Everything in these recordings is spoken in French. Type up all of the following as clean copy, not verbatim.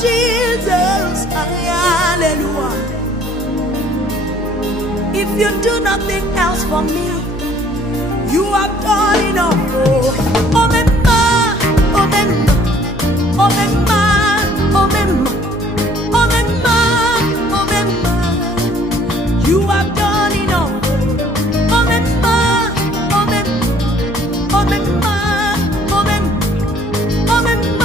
Jesus, hallelujah. If you do nothing else for me, you have done enough. Oh, Mema, oh, Mema, oh, Mema, oh, Mema, oh, Mema, oh, Mema. You have done enough. Oh, Mema, oh, Mema, oh, Mema, oh, Mema, oh, Mema.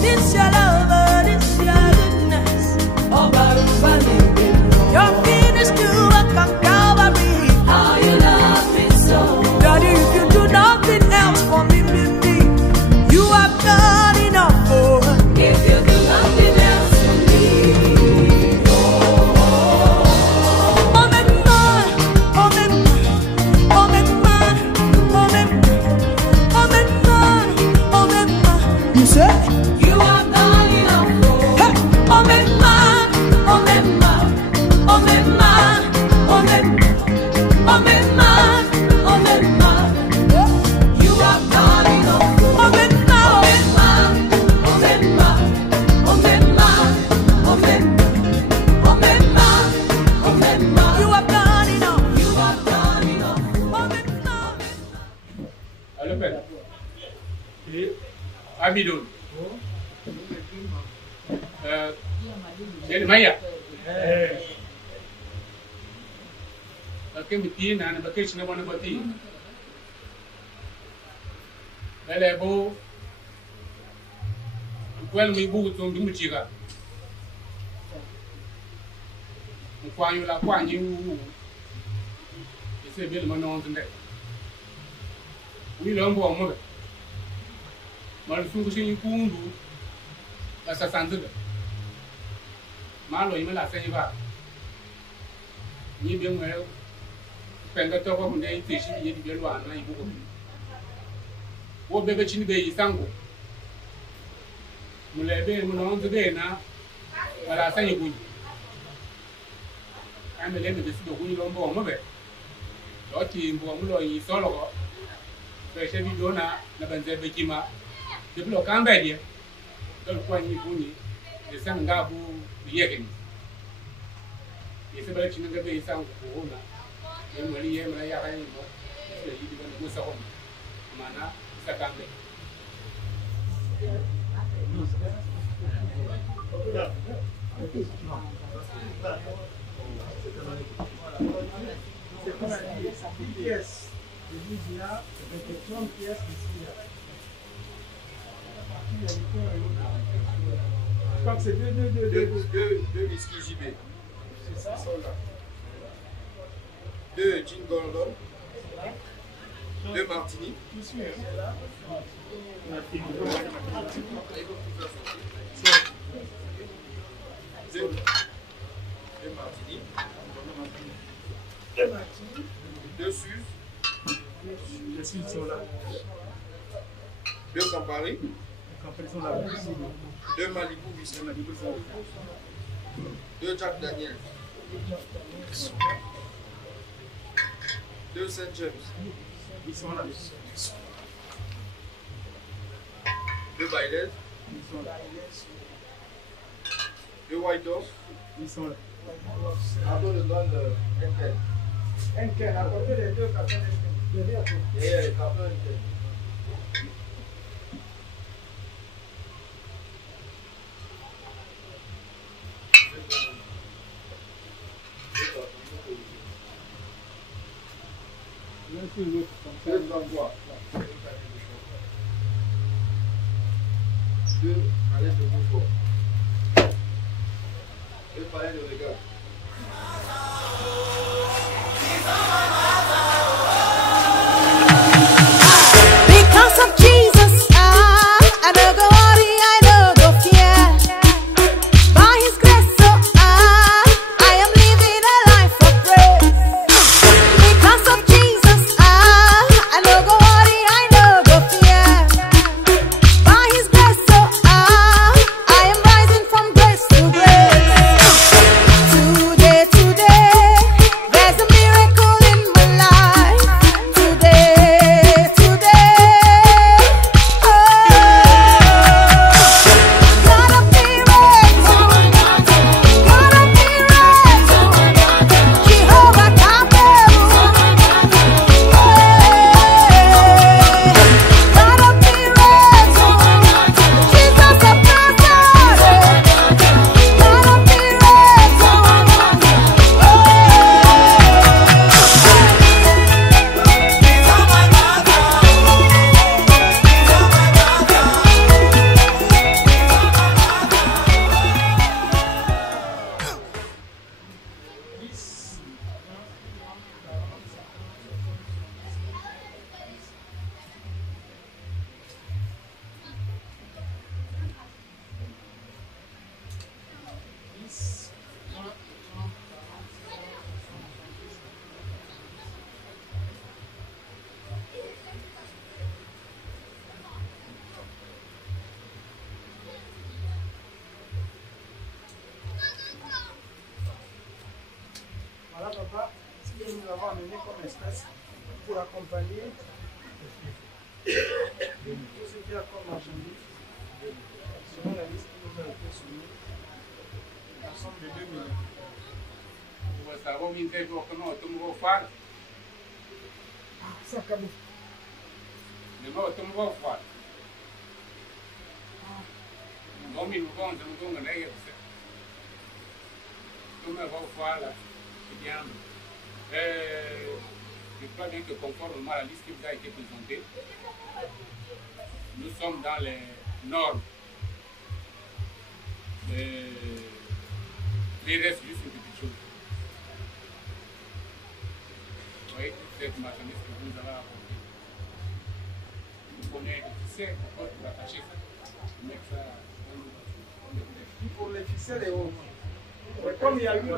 This your love, this your goodness. You're finished to work on Calvary. How you love me so. Daddy, if you do nothing else for me, you have done enough. Oh. If you do nothing else for me, oh, my God, oh, my God, oh, my God, oh, my God, oh, my God, oh, my God. You say? You have done enough. Hey, oh, my God, oh, my God, oh, my God, oh, my God, oh, my God, oh, my God. You have done enough. Oh, my God, Oh, Mema, oh, Mema, oh, Mema, oh, Mema, oh, Mema. you have done enough. You have done enough. Oh, my God. Allô, père. Abidon. Maya. Bakit miti na bakit sinawa na bati? Lelebo. Well, me buku tu mbi mutiga. Mkwanyu la kwanyu. Ese bil manon tende. Wi lombo mo. Mal sungu sin kundu. Asa sanduga. Malo yima la senyi ba. Ni bi mo penga to ko munde itishi ni bi lo ana ibuko. Wo bebe chini be isango. Mulebe munaonzo na wala sanyi kunyi. Amele me desido kunyi lombo omobe. Loti mbo mulo yi solo ko. Peshe video na banze bekima. Deblo kamba dia. Dol kwani kunyi. Esang ngabu biyekeni. Yese bale chinanga be isang ko na. Yemali yemala ya hayi mo. Yese yidi ban go sa ko. Mana sakambe. Pièces de Lydia avec 30 pièces ici. Je crois que c'est deux whisky JB. C'est ça? 2 gin Gordon. 2 martini. Deux martini. 2 Suze. Les Suze sont là. 2 Campari. Les Campari sont là. 2 Malibu whisky. 2 Jack Daniel. 2 Saint James. Ils sont là. 2 Bailey. Ils sont là. 2 White House. Ils sont là. Après, le donne Enkel. Enkel, à côté des deux cartons d'Enkel. Yeah, le carton Enkel. Deux palettes de bouffon. 2 palettes de regard. Because of Jesus, I don't go worry, I don't go fear. By His grace, so I am living a life of praise. Because of Jesus, I don't go worry, I don't go fear. By His grace, so I am rising from grace to grace. Today, there's a miracle in my life. Today, God of miracles, Jehovah Kamel, God of miracles, Jesus of Nazareth, God of Voilà, papa, ce que nous avons amené comme espèce pour accompagner tout ce qui a comme marchandise, selon la liste qui nous a été soumise, la somme de 2 millions. Ça, Kabou. Je crois bien que conformément à la liste qui vous a été présentée, nous sommes dans les normes. Il reste juste une petite chose. Vous voyez, cette marchandise que vous nous avez apportée. Vous prenez le ficelle pour attacher ça, pour mettre ça dans le... Pour les ficelles et autres. Comme il y a eu le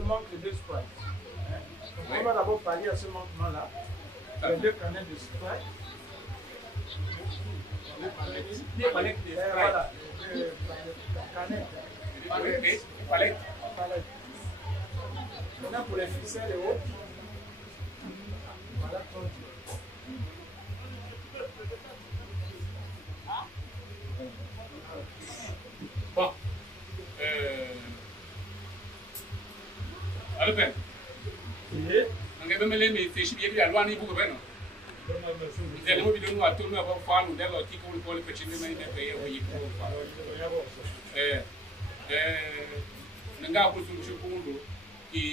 manque, de Sprite, on va d'abord pallier à ce manquement-là. Les 2 canettes de Sprite. Des palettes de Sprite. Voilà, 2 canettes. Des palettes. Maintenant pour les ficelles et autres, voilà 30. Bon. Alors, ben. On va me les fiches bien à loin, il faut que ben. Vous allez me dire, nous, à tout le monde, on va faire nous, d'ailleurs, qui pour le petit de manière de payer, oui, pour faire. Nanga pour ce pour qui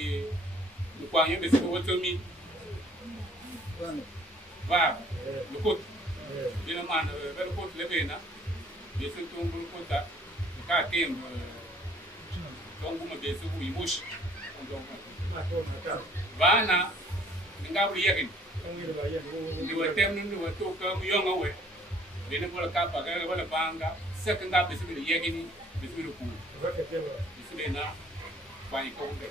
nous croyons que c'est pour votre ami. Voilà, le côte. Bien, le côte, le bénin. Bien sûr, tout le côte, le cas qui est donc vous me dites que vous mouche. Bana, nga bu yekin. Ni wa tem ni wa to ka mu yonga we. Be ne bola ka pa ga bola banga, se ka nga be se bi yekini, be se bi ku. Be se na ba yi ko be.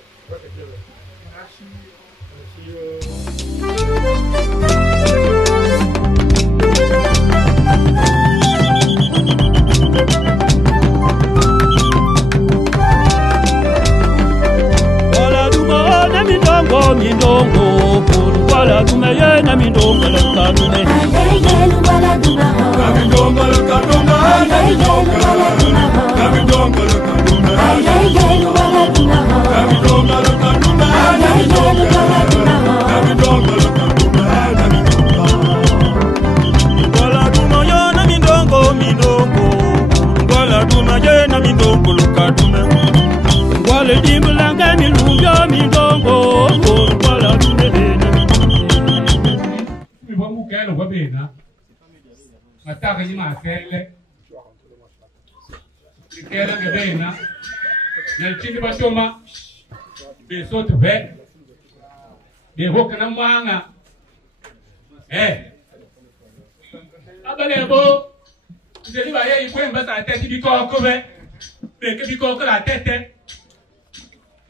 Mindongo, por wala dumeye na mindongo la kadume. Ayeye wala dumaro. Mataka ni masele. Kera gebena. Na chini batoma. Be soto be. Be hoka na mwanga. Abalebo. Ndeli ba ye ikwemba sa tete bikoko be. Be ke bikoko la tete.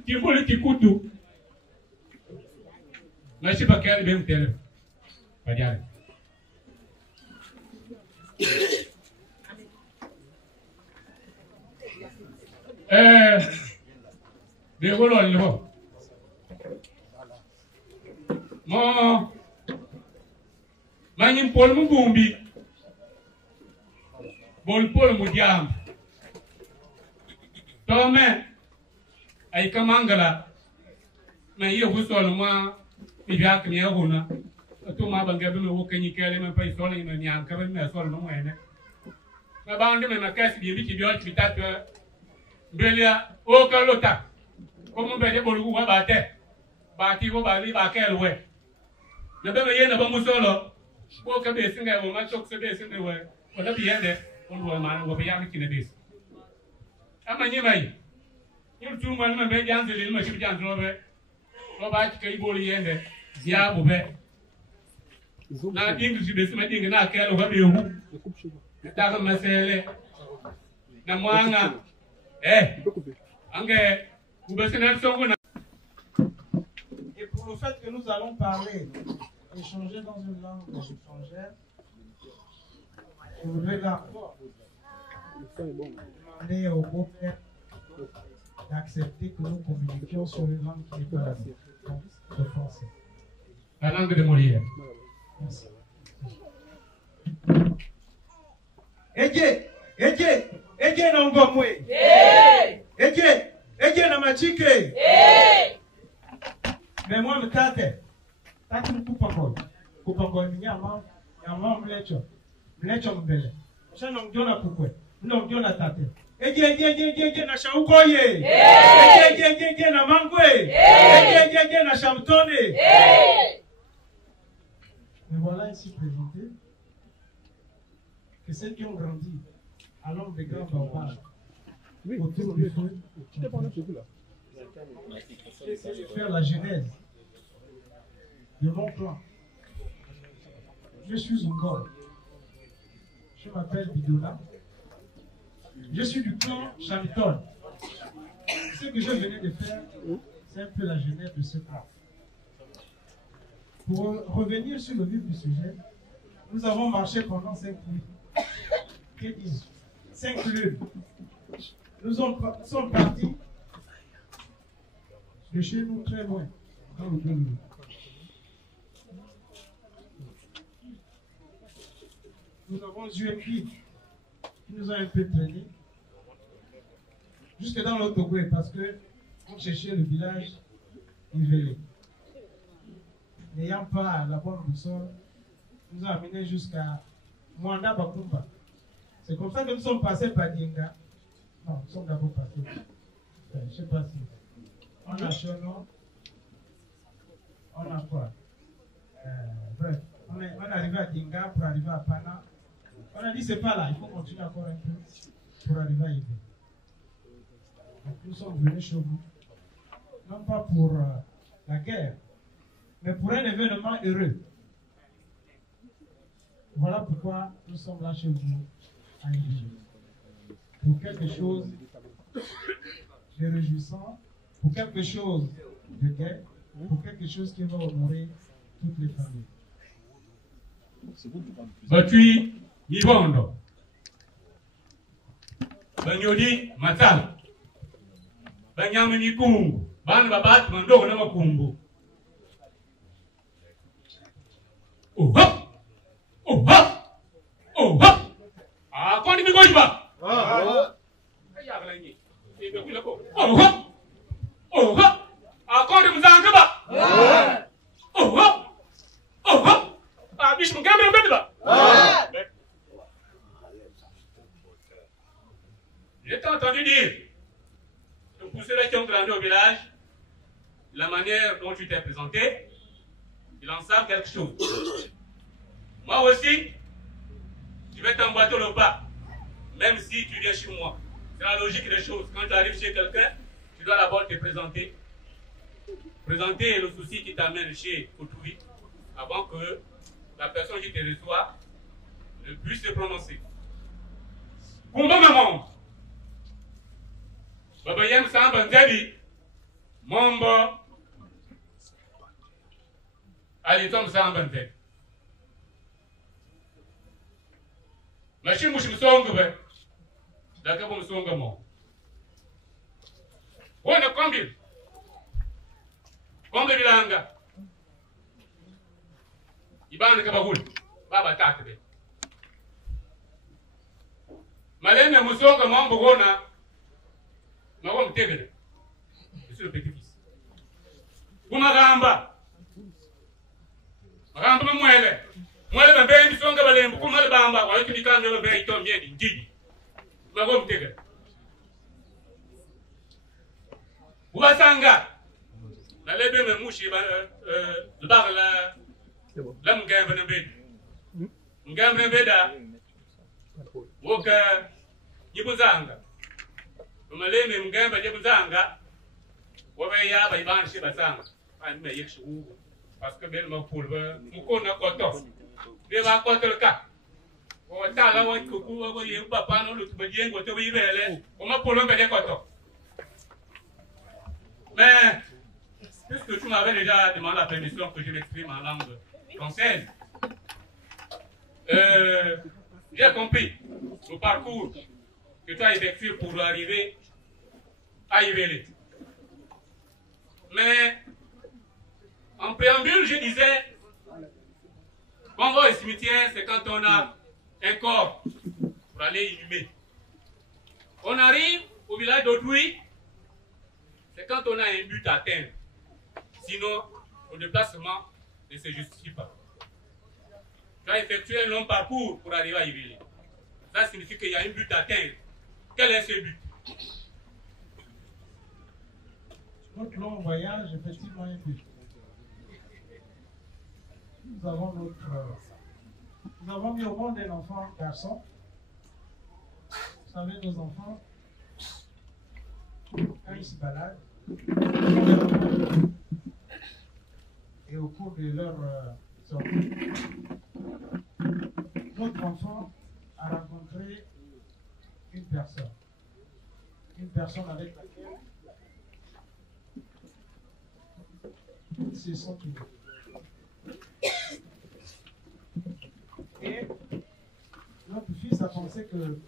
Kibuli kikutu. Na shiba kera be mtele. Badiale. De wolo lo mo manin pol mu bumbi bol pol mu diam tome ay kamangala mais yo husol ma mi biak mi huna to ma bangabe me wokani kele me pay sol ni me nyan ka me sol no wene ma bande me makasi bi bi bi ot bitat belia o kalota como be de bolu wa bate bati go bali ba kelwe na be yena ba musolo ko ka be singa o ma chok se be singa we ko da bi yende on wo ma wo be yam kine des ama ni mai ni tu ma na be janze le ma shi janze no be ko ba ki kai bolu yende ya bu be na english be sima dinga na kelo ba be hu ta ga masele na mwanga ange ubesena songo. Et pour le fait que nous allons parler, échanger dans une langue étrangère, je voudrais d'abord demander au beau-père d'accepter que nous communiquions sur une langue qui n'est pas la sienne, donc le français. La langue de Molière. Merci. Eje na ngomwe. Eje na machike. Mais moi mtate. Tati kupa ngoni nyama mlecho. Mlecho mbele. Shana mjona kukwe. Mjona tate. Eje na shaukoye. Eje na mangwe. Eje na shamtone. Mais voilà ici présenté que celles qui ont grandi à l'ombre des grands barbares, autour du feu, faire la genèse de mon clan. Je suis Ngor. Je m'appelle Bidola. Je suis du clan Chamiton. Ce que je venais de faire, c'est un peu la genèse de ce clan. Pour revenir sur le vif du sujet, nous avons marché pendant 5 nuits. Que dis-je? 5 lunes. Nous sommes partis de chez nous très loin, dans le Bénin. Nous avons eu un guide qui nous a un peu traîné jusque dans l'Autogoué parce que on cherchait le village Ivelé. N'ayant pas la bonne boussole, nous a amenés jusqu'à Mwanda Bakumba. C'est comme ça que nous sommes passés par Dinga. Non, nous sommes d'abord passés. Je ne sais pas si. On a Chono. On a quoi? Bref, on est arrivé à Dinga pour arriver à Pana. On a dit c'est pas là, il faut continuer encore un peu pour arriver à Ibe. Donc nous sommes venus chez vous. Non pas pour la guerre, mais pour un événement heureux. Voilà pourquoi nous sommes là chez vous à Ibe. Pour quelque chose de réjouissant, pour quelque chose de gai, pour quelque chose qui va honorer toutes les familles. Batui Nibondo. Banyodi Matal. Banyamini Kumbu. Ban Babat Mando Nama Kumbu. Oh hop! Oh hop! Oh hop! kondi mi goji ba. Ya bala ni. E be kula ko. Oh ha. A kondi mzanga ba. Oh ha. A bish mgambe mbebe ba. J'ai entendu dire, pour ceux qui ont grandi au village, la manière dont tu t'es présenté, ils en savent quelque chose. Moi aussi, je vais t'emboîter le pas, même si tu viens chez moi. C'est la logique des choses. Quand tu arrives chez quelqu'un, tu dois d'abord te présenter. Présenter le souci qui t'amène chez autrui, avant que la personne qui te reçoit ne puisse se prononcer. Combat maman. Baba yem samba ndebi mombo ali tom samba ndebi mashi mushi msongo be daka bo msongo mo wona kombi bilanga ibana ka bagul baba tata be malene msongo mombo gona Maman me tegele. Je suis le petit-fils. Vous m'arramba. Maramba me mwele. Mwele me mbe misonga balembu. Kuma le bamba. Wa yutu nikanga me mbe ito miedi. Njidi. Maman me tegele. Uwasanga. Na lebe me mushi le bar la mgambe ne mbedi. Mgambe ne mbeda. Woka nyibuzanga. Maleme mgamba je buzanga wabe ya ba iban shi basanga an me yek shu parce que bel ma pulba mu ko na koto be ba koto ka o ta la wa ku ku wa ye ba pa no lu ba jengo to bi bele o ma pulba be de koto mais puisque tu m'avais déjà demandé la permission que je m'exprime en langue française j'ai compris le parcours que tu as effectué pour arriver à Yvelé. Mais en préambule, je disais, quand on va au cimetière, c'est quand on a un corps pour aller inhumer. On arrive au village d'autrui, c'est quand on a un but à atteindre. Sinon, le déplacement ne se justifie pas. Tu as effectué un long parcours pour arriver à Yvelé. Ça signifie qu'il y a un but à atteindre. Quel est ce but? Notre long voyage, effectivement, un but. Nous avons mis au monde un enfant garçon. Vous savez, nos enfants, quand ils se baladent, et au cours de leur sortie, notre enfant a rencontré une personne avec laquelle ils se sont trouvés. Et notre fils a pensé que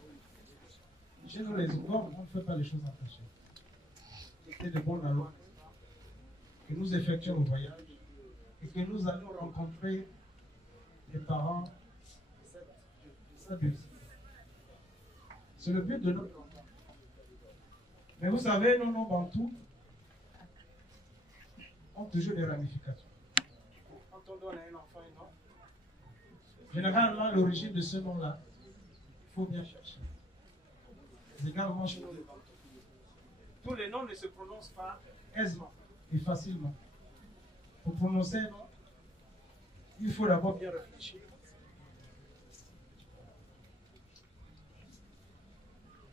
chez nous les hommes, on ne fait pas les choses en cachette. C'était de bonne loi que nous effectuions le voyage et que nous allions rencontrer les parents de cette belle-fille. C'est le but de notre enfant. Mais vous savez, nos noms bantous ont toujours des ramifications. Quand on donne à un enfant un nom, généralement, l'origine de ce nom-là, il faut bien chercher. C'est également chez nous les bantous. Tous les noms ne se prononcent pas aisément et facilement. Pour prononcer un nom, il faut d'abord bien réfléchir.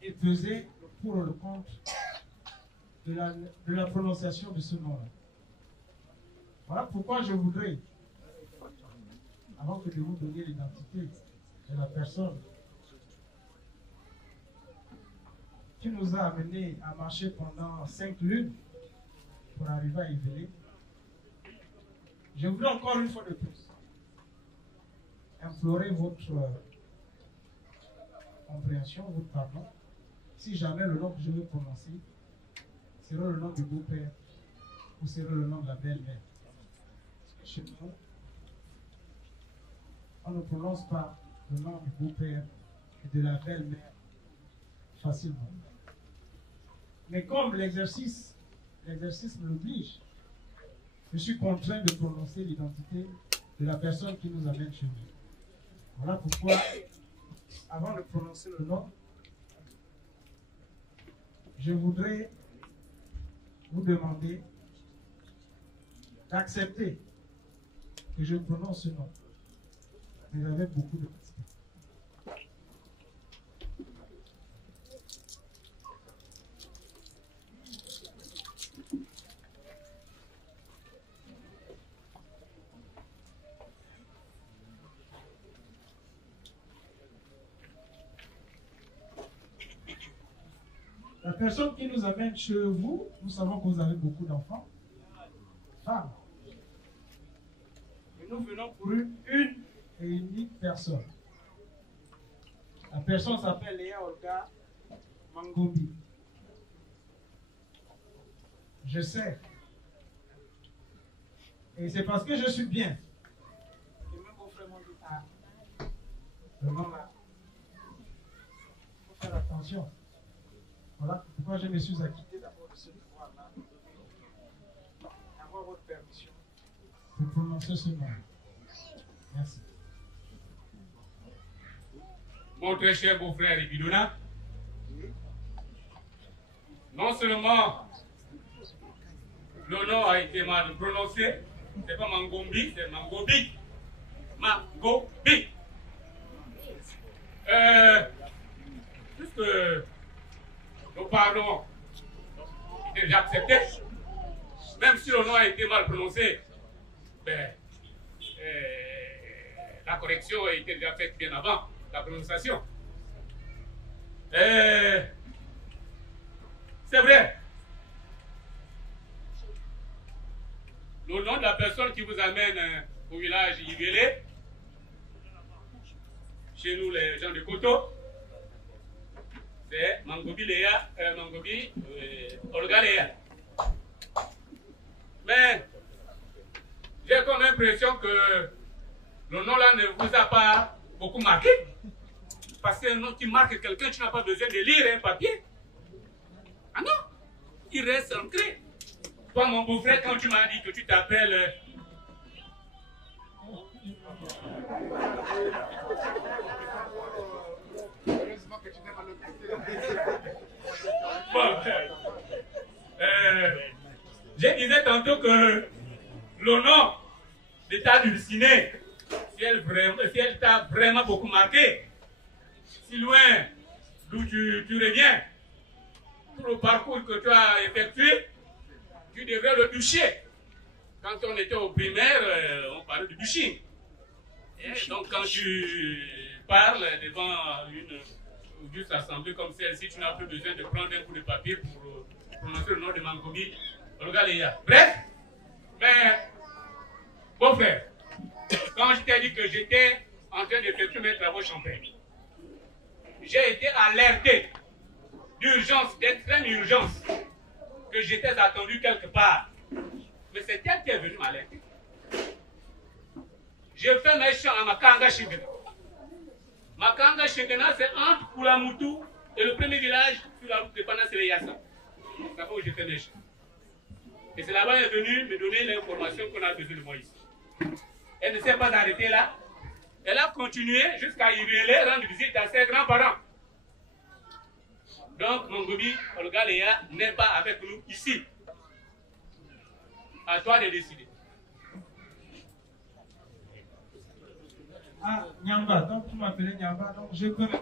Et peser le pour et le contre de la prononciation de ce nom-là. Voilà pourquoi je voudrais, avant que de vous donner l'identité de la personne qui nous a amenés à marcher pendant 5 lunes pour arriver à Yvelé, je voudrais encore une fois de plus implorer votre compréhension, votre pardon, si jamais le nom que je vais prononcer sera le nom du beau-père ou sera le nom de la belle-mère. Parce que chez nous, on ne prononce pas le nom du beau-père et de la belle-mère facilement. Mais comme l'exercice me l'oblige, je suis contraint de prononcer l'identité de la personne qui nous amène chez nous. Voilà pourquoi, avant de prononcer le nom, je voudrais vous demander d'accepter que je prononce ce nom, mais avec beaucoup de respect. La personne qui nous amène chez vous, nous savons que vous avez beaucoup d'enfants, femmes. Et nous venons pour une et unique personne. La personne s'appelle Léa Olga Mangobi. Je sais. Et c'est parce que je suis bien. Et même vos frères m'ont dit, ah, le nom là, il faut faire attention. Voilà pourquoi je me suis acquitté d'abord de ce devoir-là, d'avoir votre permission pour prononcer ce nom. Merci. Mon très cher beau-frère Ibidona, non seulement le nom a été mal prononcé, c'est pas Mangombi, c'est Mangobi. Mangobi. Puisque nos parents étaient déjà acceptés, même si le nom a été mal prononcé, ben, la correction a été déjà faite bien avant la prononciation. C'est vrai. Le nom de la personne qui vous amène au village Yvelé, chez nous les gens de Koto, c'est Mangobi Olga Léa. Mais j'ai comme l'impression que le nom là ne vous a pas beaucoup marqué. Parce qu'un nom qui marque quelqu'un, tu n'as pas besoin de lire un papier. Ah non, il reste ancré. Toi, mon beau-frère, quand tu m'as dit que tu t'appelles... Bon, je disais tantôt que le nom de ta dulcinée, si elle t'a vraiment beaucoup marqué, si loin d'où tu reviens, tout le parcours que tu as effectué, tu devrais le bûcher. Quand on était au primaire, on parlait de bûching. Donc quand tu parles devant une juste assemblée comme celle-ci, tu n'as plus besoin de prendre un bout de papier pour prononcer le nom de Mangobi Olga Léa. Bref, mais bon frère, quand je t'ai dit que j'étais en train d'effectuer mes travaux champêtres, j'ai été alerté d'urgence, d'extrême urgence, que j'étais attendu quelque part. Mais c'est elle qui est venue m'alerter. J'ai fait mes champs à Makanga Shingena. Makanga Shingena, c'est entre Kulamutu et le premier village sur la route de Panasele-Yassa. C'est là-bas où j'ai fait mes champs. Et c'est là-bas qu'elle est venue me donner l'information qu'on a besoin de moi ici. Elle ne s'est pas arrêtée là. Elle a continué jusqu'à Yvelé rendre visite à ses grands-parents. Donc, Mangobi Olga Léa n'est pas avec nous ici. À toi de décider. Ah, Nyamba, donc tu m'appelais Nyamba, donc je peux me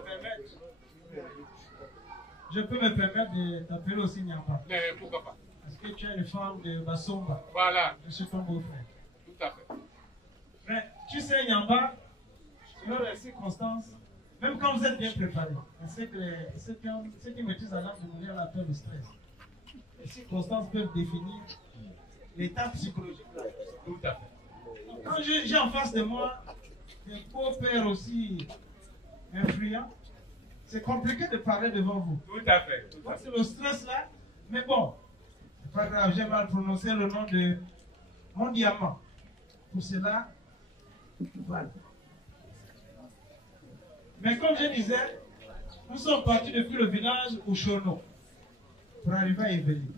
permettre de t'appeler aussi Nyamba. Mais pourquoi pas? Parce que tu es une femme de Basomba. Voilà. Je suis ton beau-frère. Tout à fait. Mais tu sais, Nyamba, selon les circonstances, même quand vous êtes bien préparé, c'est que ceux qui maîtrisent la langue de mourir la peur du stress. Les circonstances peuvent définir l'état psychologique de la personne. Tout à fait. Quand j'ai en face de moi des beaux-pères aussi influents, c'est compliqué de parler devant vous. Tout à fait. Donc c'est le stress là, mais bon, c'est pas grave, j'ai mal prononcé le nom de mon diamant. Pour cela, voilà. Mais comme je disais, Nous sommes partis depuis le village au Chono pour arriver à Évely.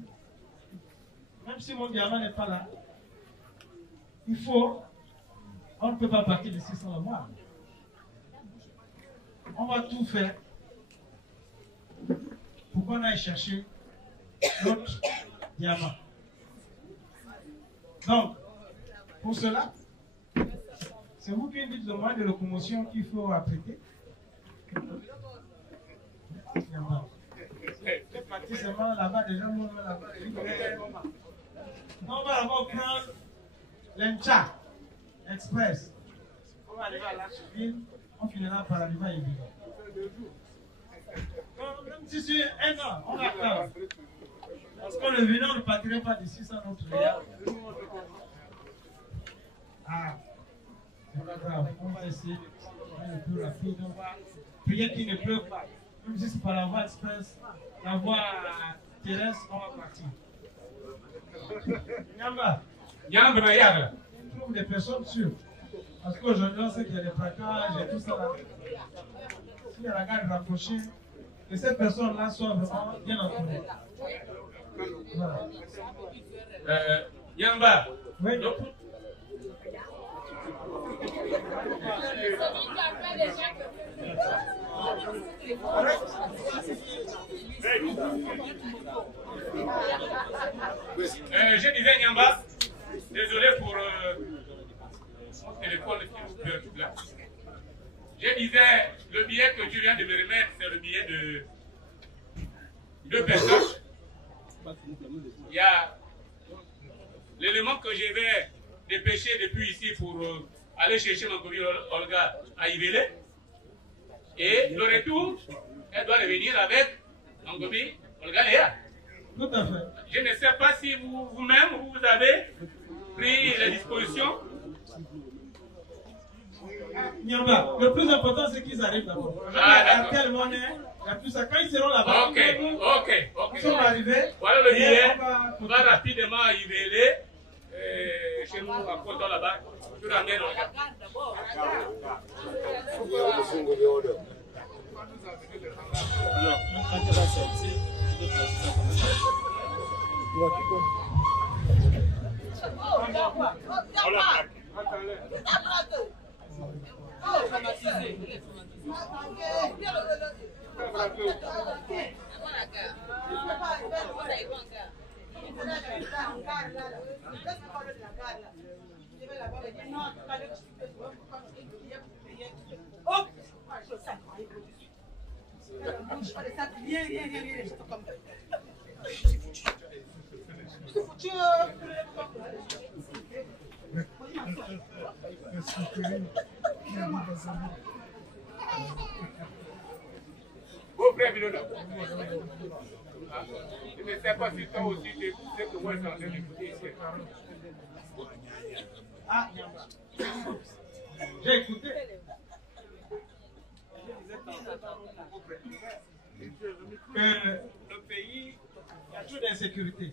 Même si mon diamant n'est pas là, on ne peut pas partir d'ici sans le mois. On va tout faire pour qu'on aille chercher notre diamant. Donc, pour cela, c'est vous qui me dites le moyen de locomotion qu'il faut apprêter. C'est parti seulement là-bas, déjà, là-bas. On va d'abord prendre l'Encha Express. On va arriver à l'Archeville, on finira par arriver à Évry. Même si c'est un an, on va faire. Parce que le village ne partirait pas d'ici sans notre réel. Ah, c'est pas grave, on va essayer de faire le plus rapide. On va prier qu'il ne pleuve pas. Même si c'est par la voie express, la voie terrestre, on va partir. Nyamba. Nyamba, Yara. On trouve des personnes sûres. Parce qu'aujourd'hui, on sait qu'il y a des plaquages et tout ça là. S'il y a la garde rapprochée, que ces personnes-là soient vraiment bien entourées. Voilà. Nyamba. Oui. Je disais Nyamba, désolé pour mon téléphone qui nous préoccupe là. Je disais, le billet que tu viens de me remettre, c'est le billet de 2 personnes. Il y a l'élément que je vais dépêcher depuis ici pour aller chercher ma copine Olga à Ivélé. Et le retour, elle doit revenir avec ma copine Olga Léa. Tout à fait. Je ne sais pas si vous-même, vous avez pris les dispositions. Nyamba, le plus important c'est qu'ils arrivent d'abord. À quel moment quand ils seront là-bas, ils sont arrivés. Voilà le billet. On va rapidement à Ivélé. Chez nous, à Coton là-bas. Je ramène Olga. Beau frère Bilona. Je ne sais pas si toi aussi tu écoutes que moi je suis en train d'écouter ici. Ah, j'ai écouté. Le pays, il y a toujours d'insécurité.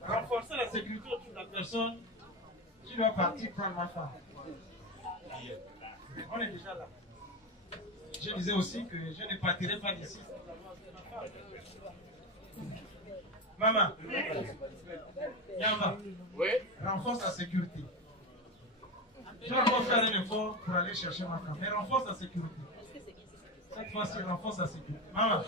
Renforcer la sécurité autour de la personne qui doit partir prendre ma femme. On est déjà là. Je disais aussi que je ne partirai pas d'ici. Maman, Nyamba, Oui. renforce la sécurité. Je vais encore faire un effort pour aller chercher ma femme, mais renforce la sécurité. Cette fois-ci, renforce la sécurité. Maman.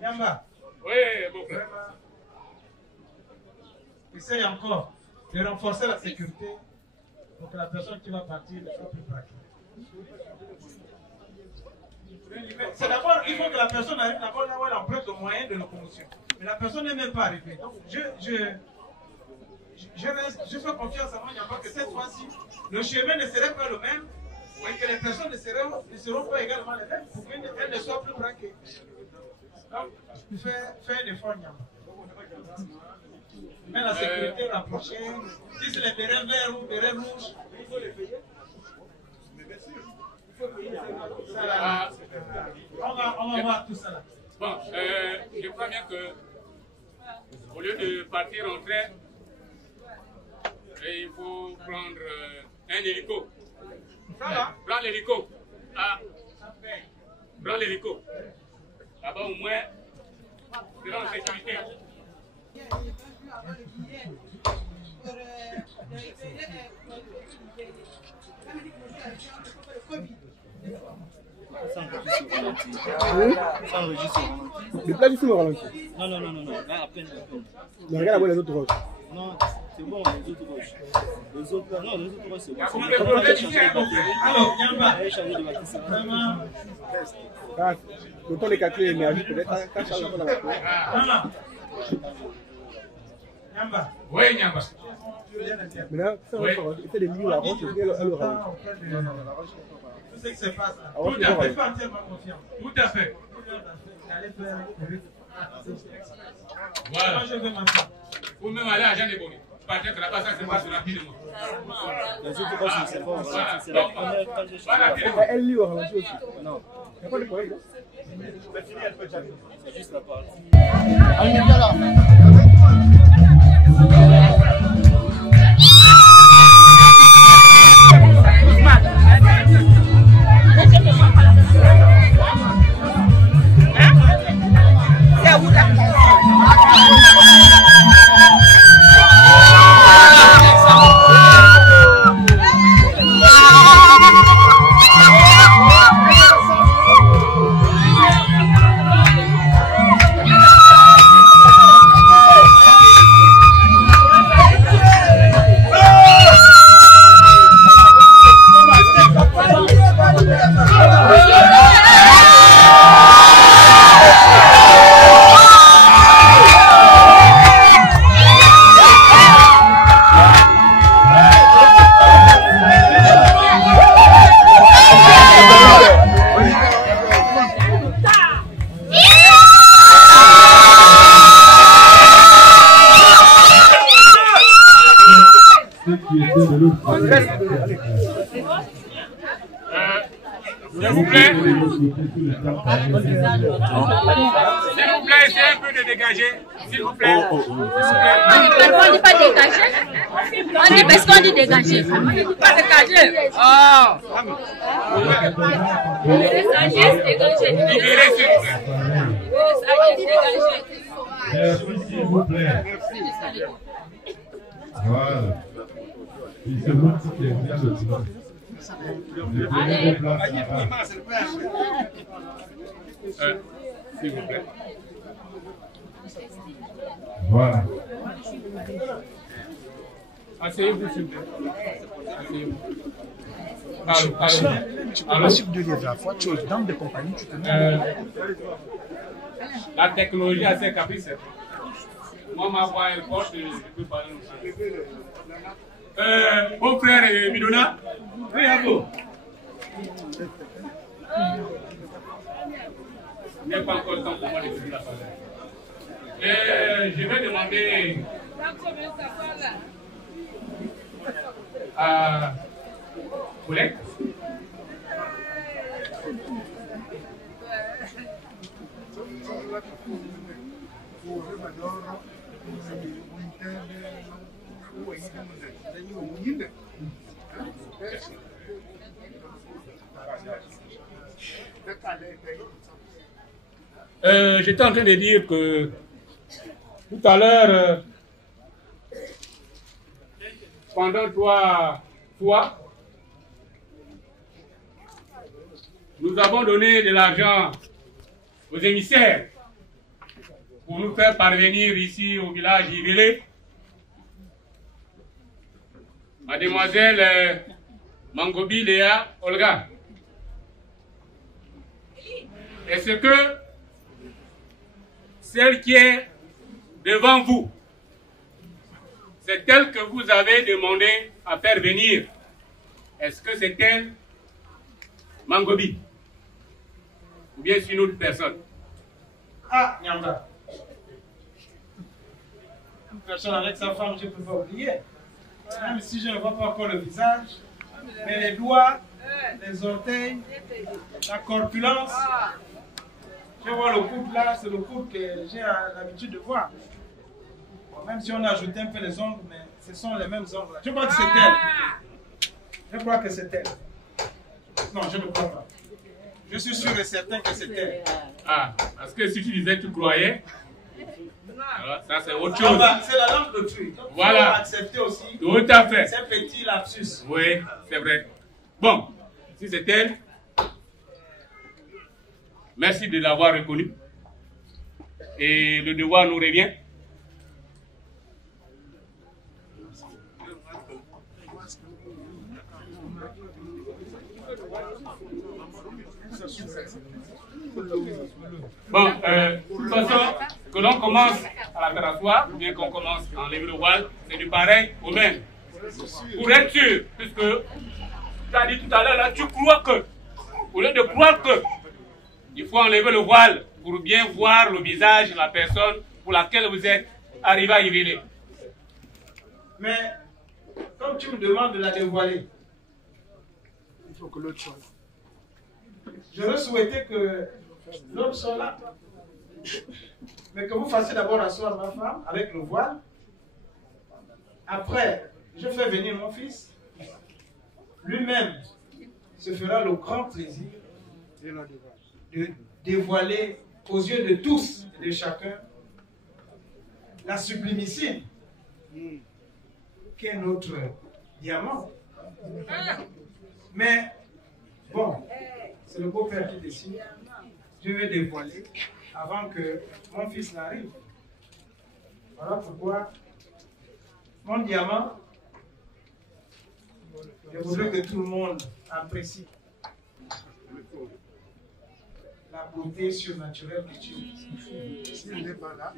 Nyamba. Oui, mon frère. Essaye encore de renforcer la sécurité pour que la personne qui va partir ne soit plus braquée. C'est d'abord, il faut que la personne arrive d'abord là où elle emprunte le moyen de locomotion. Mais la personne n'est même pas arrivée. Donc, je fais confiance à moi, Nyamba, que cette fois-ci, le chemin ne serait pas le même et que les personnes ne seront pas également les mêmes pour qu'elles ne soient plus braquées. Donc, fais un effort, Nyamba. Mais la sécurité rapprochée, si c'est les bérets verts ou bérets rouges, il faut les payer. On va voir tout ça là. Bon, je crois bien que au lieu de partir en train, il faut prendre Un hélico. Ça là? Prends l'hélico. Ah. Prends l'hélico. Là-bas au moins, c'est en sécurité. Ça enregistre au ralenti. Ça enregistre au ralenti. Le plat du film au ralenti. Non, non, non, non, non. Là, à peine, à peine. Mais regarde les autres roches. Non, c'est bon, les autres roches. Les autres, non, les autres roches, c'est bon. Comment les problèmes ici, Alors, Yamba, Allez changer de batterie, ça va. vraiment. Ah, le temps de calculer l'énergie, peut-être, quand Charles va la calculer. Non. Yamba. Oui, Nyamba. Maintenant, ça va essayer de lire la roche, et elle le ralenti. Tout ce qui se passe là. La roche, Tout elle à le fait. Je suis entièrement confiant. Tout à fait. J'allais faire Voilà. Moi, je veux m'entendre. Ou même aller à Jean de Bonnet. Peut-être que là-bas, ça se passe rapidement. Les autres roches, c'est bon. Voilà. C'est la Donc, première quand j'ai voilà, changé. rapidement. Elle lit au ralenti aussi. Non, Il n'y a pas de problème. c'est juste la partie. Allez, viens là. S'il vous plaît, essayez un peu de dégager. S'il vous plaît. On ne dit pas dégager. On dit parce qu'on dit dégager. On ne dit pas dégager. Ah! C'est juste dégager. Libérez, s'il vous plaît. C'est dégager. Merci, s'il vous plaît. Voilà. Il se montre qu'il est bien le dimanche. S'il vous plaît. Voilà. Asseyez-vous, s'il vous plaît. Asseyez-vous. Tu peux pas subdolier la fois, tu es dans des compagnies, tu te mets. La technologie a ses caprices. Moi, ma voix est forte, je peux parler longtemps. Mon frère Midona. Oui, à vous. Il n'y a pas encore le temps pour moi d'écouter la parole. Je vais demander à Colette. J'étais en train de dire que tout à l'heure, pendant 3 fois, nous avons donné de l'argent aux émissaires pour nous faire parvenir ici au village d'Ivélé. Mademoiselle Mangobi Léa Olga. Est-ce que celle qui est devant vous, c'est elle que vous avez demandé à faire venir? Est-ce que c'est elle, Mangobi? Ou bien c'est une autre personne? Ah, Nyamba. Une personne avec sa femme, je ne peux pas oublier. Même si je ne vois pas encore le visage, mais les doigts, les orteils, la corpulence. Je vois le couple là, c'est le couple que j'ai l'habitude de voir. Bon, même si on a ajouté un peu les ongles, mais ce sont les mêmes ongles là. Je crois que c'est elle. Je crois que c'est elle. Non, je ne crois pas. Je suis sûr et certain que c'est elle. Ah, parce que si tu disais que tu croyais, alors ça c'est autre chose. C'est la langue d'autrui. Voilà. Il faut accepter aussi. Tout à fait. Ces petits lapsus. Oui, c'est vrai. Bon, si c'est elle, merci de l'avoir reconnu. Et le devoir nous revient. Bon, de toute façon, que l'on commence à la faire asseoir, ou bien qu'on commence à enlever le voile, c'est du pareil au même. Pour être sûr, puisque tu as dit tout à l'heure, là, tu crois que, au lieu de croire que, il faut enlever le voile pour bien voir le visage de la personne pour laquelle vous êtes arrivé à révéler. Mais, comme tu me demandes de la dévoiler, Il faut que l'autre soit. j'aurais souhaité que l'homme soit là. Mais que vous fassiez d'abord asseoir ma femme avec le voile. Après, je fais venir mon fils. Lui-même se fera le grand plaisir de dévoiler aux yeux de tous et de chacun la sublimissime qu'est notre diamant. Mais, bon, c'est le beau-père qui décide. Je vais dévoiler avant que mon fils n'arrive. Voilà pourquoi mon diamant, je voudrais que tout le monde apprécie la beauté surnaturelle que tu es. S'il n'est pas là,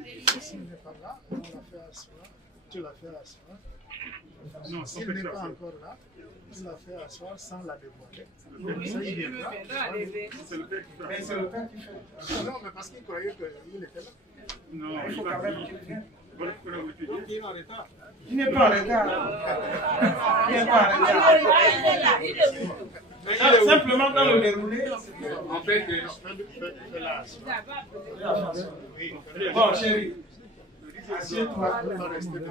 on la fait asseoir. Tu la fais asseoir. Non, s'il n'est pas encore là, tu la fais asseoir sans la dévoiler. Ça, il viendra. C'est le père qui fait. Mais c'est le père qui fait. Non, mais parce qu'il croyait qu'il était là. Non, il faut quand même qu'il vienne. Il est en retard. Il n'est pas en retard. Il n'est pas en retard. Simplement dans le déroulé. En fait, Bon, chérie, assieds-toi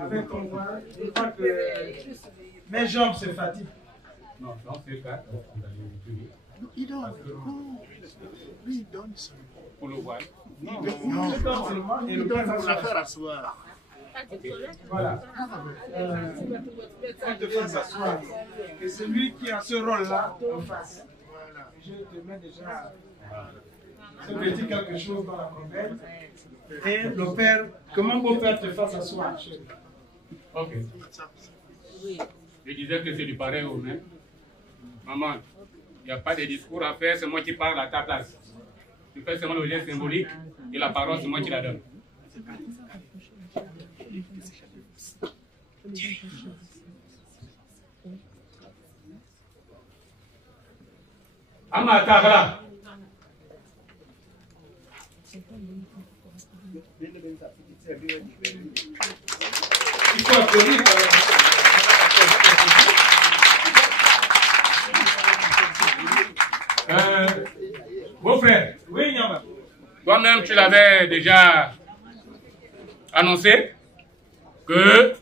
avec ton voile. Je crois que mes jambes se fatiguent. non, dans ce cas, on va les tuer Il donne. Lui, il donne son. pour le voile. Non, Je donne seulement et il le donne père pour la faire asseoir. Voilà. On te fasse asseoir. Et celui qui a ce rôle-là, on fasse. Voilà. Je te mets déjà ce petit quelque chose dans la corbeille. Et le père, que mon beau-père te fasse asseoir, chérie. Ok. Je disais que c'est du pareil au même. Maman, il n'y a pas de discours à faire, c'est moi qui parle à ta place. Tu fais seulement le geste symbolique et la parole, c'est moi qui la donne. Amatagla. Il faut applaudir. Beau frère, Oui, Nyamba. toi-même tu l'avais déjà annoncé que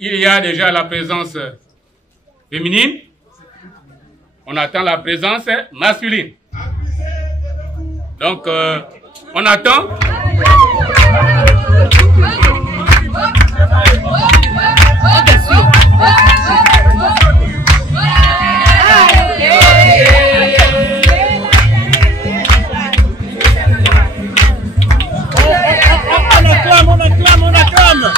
il y a déjà la présence féminine, on attend la présence masculine. Donc, on attend. On acclame.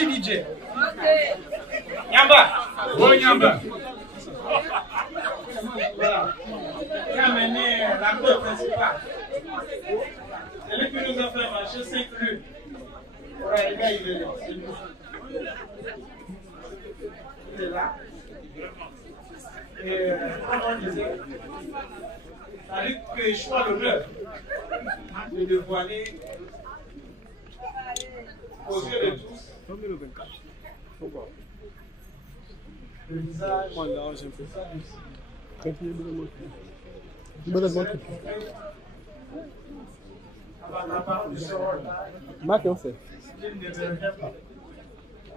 Merci DJ. Nyamba. Oh, Nyamba. Voilà. Qui a mené l'acteur principal. C'est lui qui nous a fait marcher 5 rues. Voilà, les gars, il est là. C'est lui. Il est là. Et comme on disait, ça dit que je choisis l'honneur de dévoiler aux yeux de tous le visage de sa la part de ce rôle-là, Marc, on fait. qu'il ne devrait pas.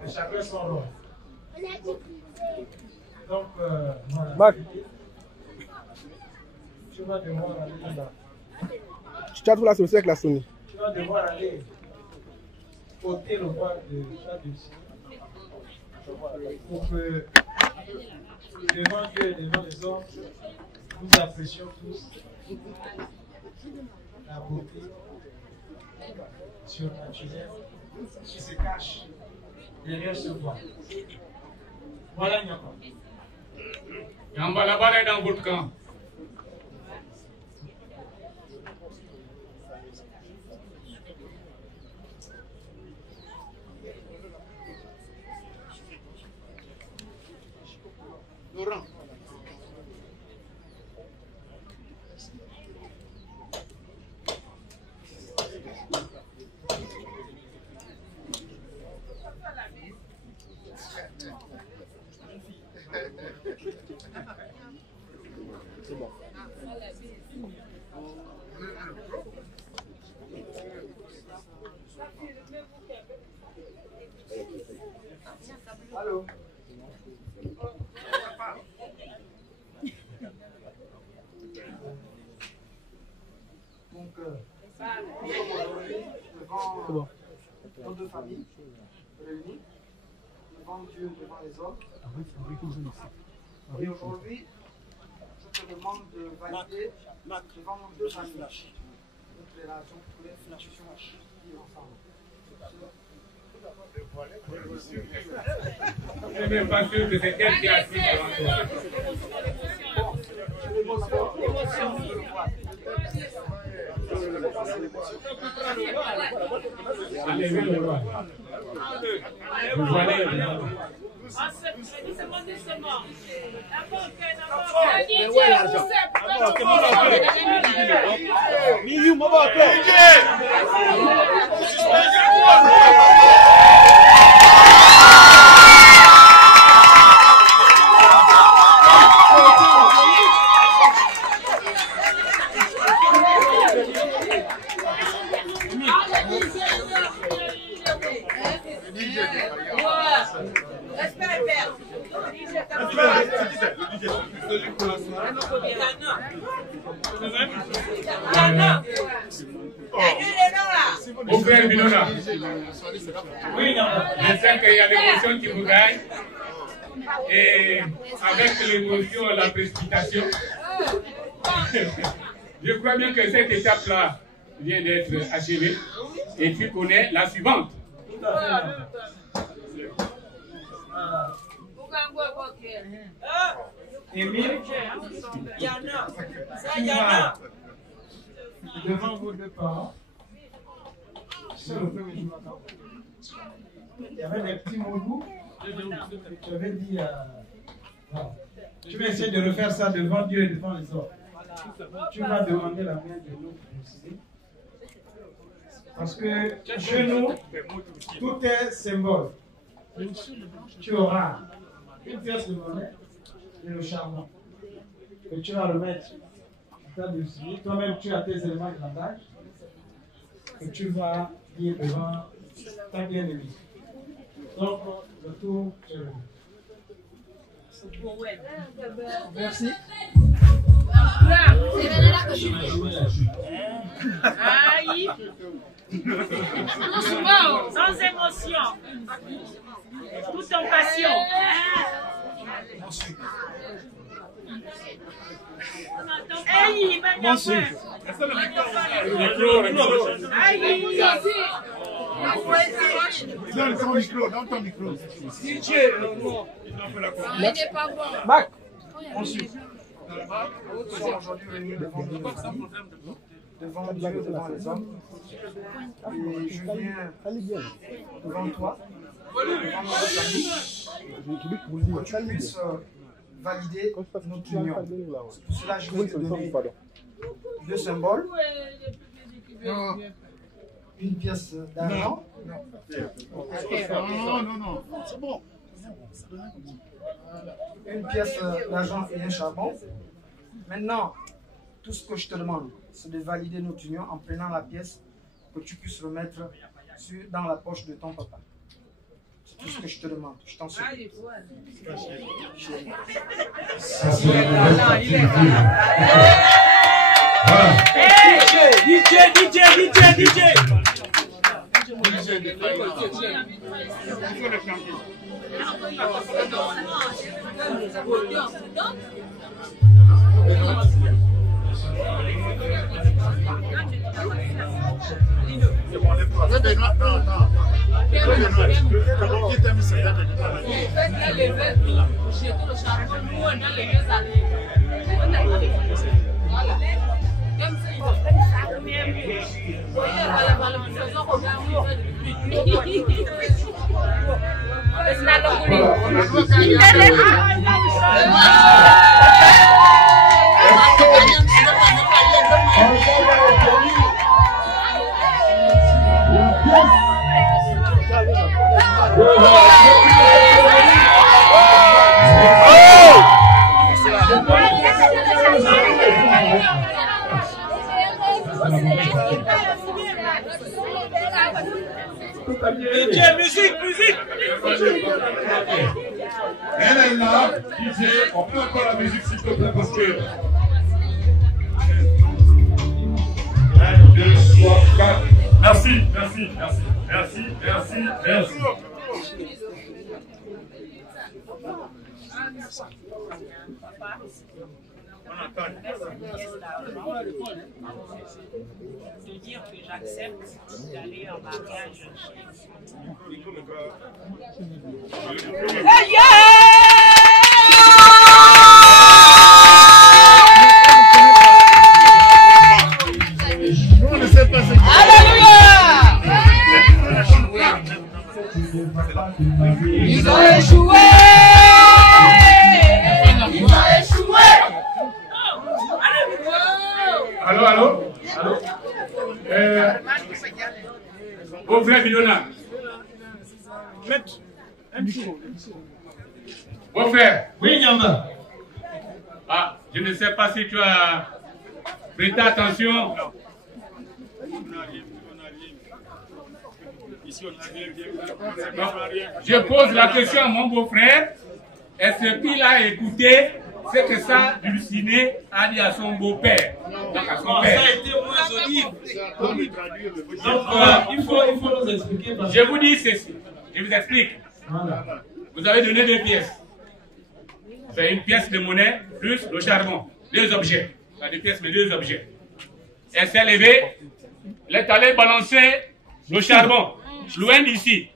Et chacun son rôle. Donc, voilà. Marc, Tu vas devoir aller là-bas. tu chattes là, c'est aussi avec la Sony. Tu vas devoir aller ôter le voile de là-dessus. Pour que, devant Dieu et devant les hommes, nous apprécions tous la beauté surnaturelle qui se cache derrière ce voile. Voilà, Nyamba. Nyamba, la balle est dans votre camp. Laurent. C'est bon. Allô? Donc, devant nos deux familles réunies, devant Dieu, devant les hommes. Et aujourd'hui, je te demande de valider devant nos deux familles notre relation pour les institutions vivre ensemble. Je ne suis même pas sûr que c'est elle qui a assis devant toi. Enlevez le voile. Le voile est là. Mon frère Binona, je sais qu'il y a l'émotion qui vous gagne. Et avec l'émotion, la précipitation, je crois bien que cette étape-là vient d'être achevée. Et tu connais la suivante. Émile, devant vos deux parents, c'est le premier jour. Il y avait des petits mots doux. Tu avais dit, voilà. Tu vas essayer de refaire ça devant Dieu et devant les autres. Tu vas demander la main de l'autre aussi. Parce que chez nous, tout est symbole. Tu auras une pièce de monnaie et le charbon que tu vas remettre dessus. Toi-même, tu as tes éléments de langage que tu vas dire devant ta bien-aimée. Donc, le tour, tu le merci. Aïe. Sans émotion. Tout en passion. Aïe, Monsieur. Aïe. Donne ton micro, donne ton micro. DJ, non. Mac. Ensuite, nous sommes aujourd'hui réunis devant Dieu, devant les hommes. Et je viens devant toi, devant notre famille, pour que tu puisses valider notre union. Pour cela, je vais te donner 2 symboles. Une pièce d'argent. Non, c'est bon. Une pièce d'argent et un charbon. Maintenant, tout ce que je te demande, c'est de valider notre union en prenant la pièce que tu puisses remettre dans la poche de ton papa. C'est tout ce que je te demande. Je t'en supplie. DJ. Musique. Elle est là, DJ, on peut encore la musique s'il te plaît parce que... 1, 2, 3, 4. Merci. De dire que j'accepte d'aller en mariage chez On ne sait pas ce que... Ils ont échoué. Allô? Mon frère Vidona. Mon frère. Oui, Nyamba. Ah, je ne sais pas si tu as prêté attention. Je pose la question à mon beau-frère. Est-ce qu'il a écouté ce que ça, Dulciné, a dit à son beau-père? Donc à son père. Ça a été moins audible. Donc, il faut nous expliquer. Je vous dis ceci. Je vous explique. Voilà. Vous avez donné 2 pièces. C'est une pièce de monnaie plus le charbon. 2 objets. Pas 2 pièces, mais 2 objets. Elle s'est levée. Elle est allée balancer le charbon. Loin d'ici.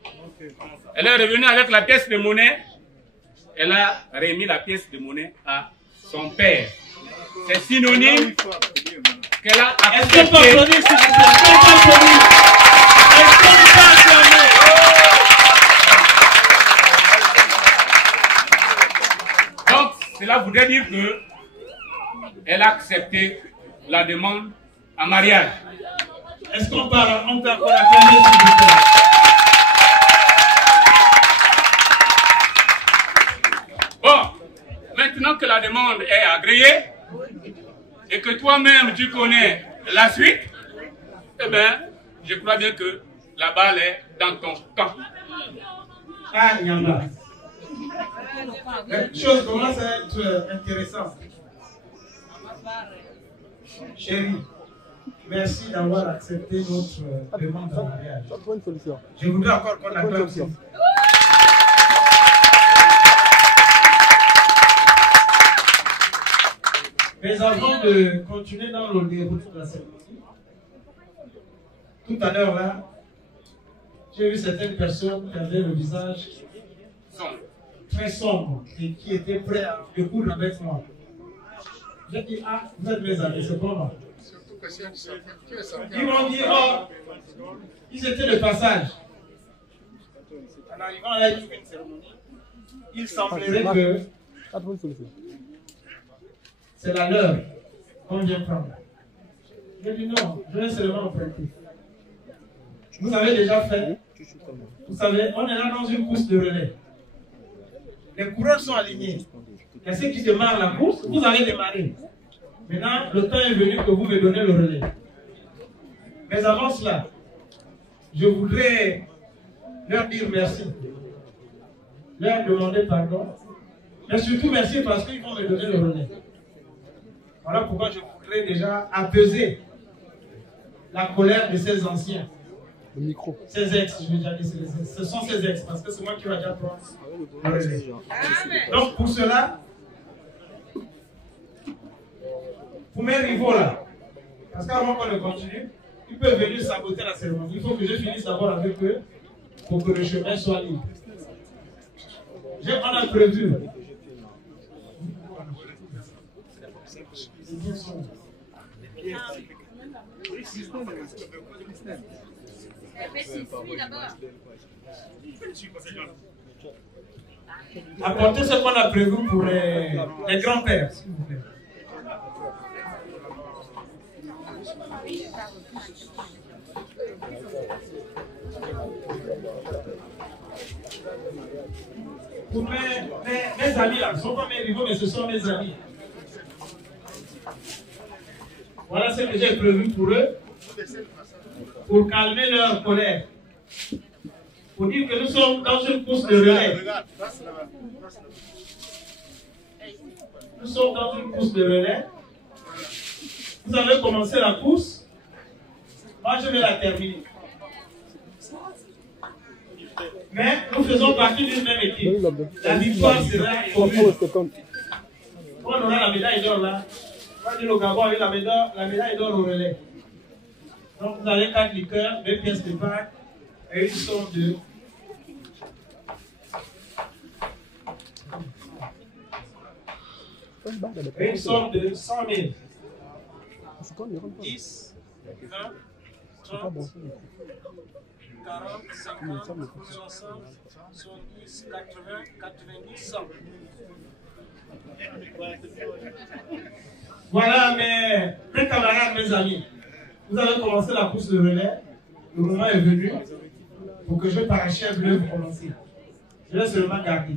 Elle est revenue avec la pièce de monnaie. Elle a remis la pièce de monnaie à son père. C'est synonyme qu'elle a accepté. Est-ce qu'on peut applaudir, s'il vous plaît? Donc, cela voudrait dire que elle a accepté la demande en mariage. Est-ce qu'on parle? On peut encore acclamer, s'il vous plaît? Bon, maintenant que la demande est agréée et que toi-même tu connais la suite, eh bien, je crois bien que la balle est dans ton camp. Ah, Nyamba. La chose commence à être intéressante. Chérie, merci d'avoir accepté notre demande de mariage. Je voudrais encore qu'on acclame. Mais avant de continuer dans le déroulé de la cérémonie, tout à l'heure là, j'ai vu certaines personnes qui avaient le visage très sombre et qui étaient prêts à découdre avec moi. J'ai dit, ah, vous êtes mes amis, c'est comment? Ils m'ont dit, oh, ils étaient de passage. En arrivant à une cérémonie, il semblerait que c'est la leur qu'on vient prendre. J'ai dit non, je vais seulement emprunter. Vous avez déjà fait, vous savez, on est là dans une course de relais. Les coureurs sont alignés. Il y a ceux qui démarrent la course, vous avez démarré. Maintenant, le temps est venu que vous me donnez le relais. Mais avant cela, je voudrais leur dire merci. Leur demander pardon. Mais surtout merci parce qu'ils vont me donner le relais. Voilà pourquoi je voudrais déjà apaiser la colère de ces anciens. Le micro. Ces ex, je vais déjà dire, ce sont ces ex, parce que c'est moi qui vais déjà prendre le relais. Donc pour cela, pour mes rivaux là, parce qu'avant qu'on ne continue, ils peuvent venir saboter la cérémonie. Il faut que je finisse d'abord avec eux pour que le chemin soit libre. On a prévu. Apportez ce qu'on a prévu pour les grands-pères, s'il vous plaît. Pour mes amis là, ce ne sont pas mes rivaux, mais ce sont mes amis. Voilà ce que j'ai prévu pour eux, pour calmer leur colère. Pour dire que nous sommes dans une course de relais. Nous sommes dans une course de relais. Vous avez commencé la course. Moi, je vais la terminer. Mais nous faisons partie d'une même équipe. La victoire sera commune. On aura la médaille d'or là. On va dire au Gabon avec la médaille d'or au relais. Donc vous avez 4 liqueurs, 2 pièces de pack et une somme de... Une somme de 100 000. 10, 20, 30, 40, 50, 60, 70, 80, 90, 100. Voilà mes camarades, mes amis. Vous avez commencé la course de relais. Le moment est venu pour que je parachève l'œuvre commencée. Je vais seulement garder.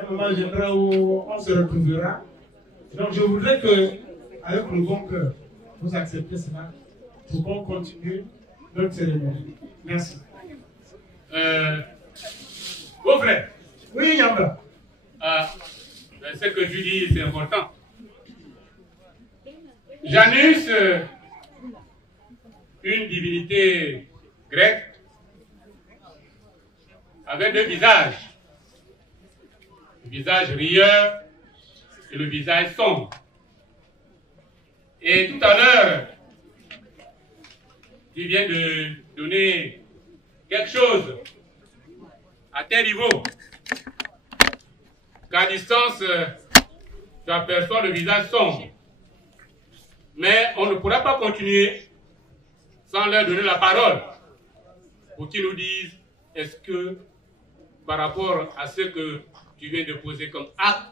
Un moment viendra où on se retrouvera. Donc je voudrais que, avec le bon cœur, vous acceptez cela pour qu'on continue notre cérémonie. Merci. Vos frères. Oui, Yamba. Ce que je dis, c'est important. Janus, une divinité grecque, avait 2 visages. Le visage rieur et le visage sombre. Et tout à l'heure, tu viens de donner quelque chose à tes rivaux. Qu'à distance, tu aperçois le visage sombre. Mais on ne pourra pas continuer sans leur donner la parole pour qu'ils nous disent est-ce que par rapport à ce que tu viens de poser comme acte,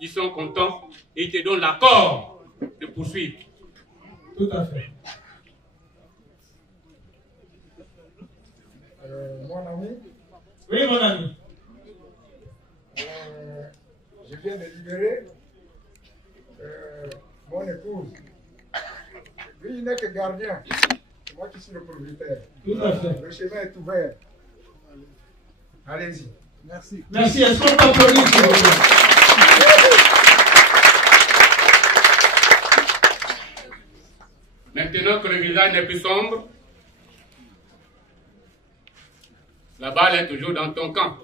ils sont contents et ils te donnent l'accord de poursuivre. Tout à fait. Mon ami. Oui, mon ami. Je viens de libérer mon épouse. Lui, il n'est que gardien. C'est moi qui suis le propriétaire. Tout à fait. Le chemin est ouvert. Allez-y. Merci. Merci. Est-ce qu'on peut applaudir, s'il vous plaît? Maintenant que le visage n'est plus sombre, la balle est toujours dans ton camp.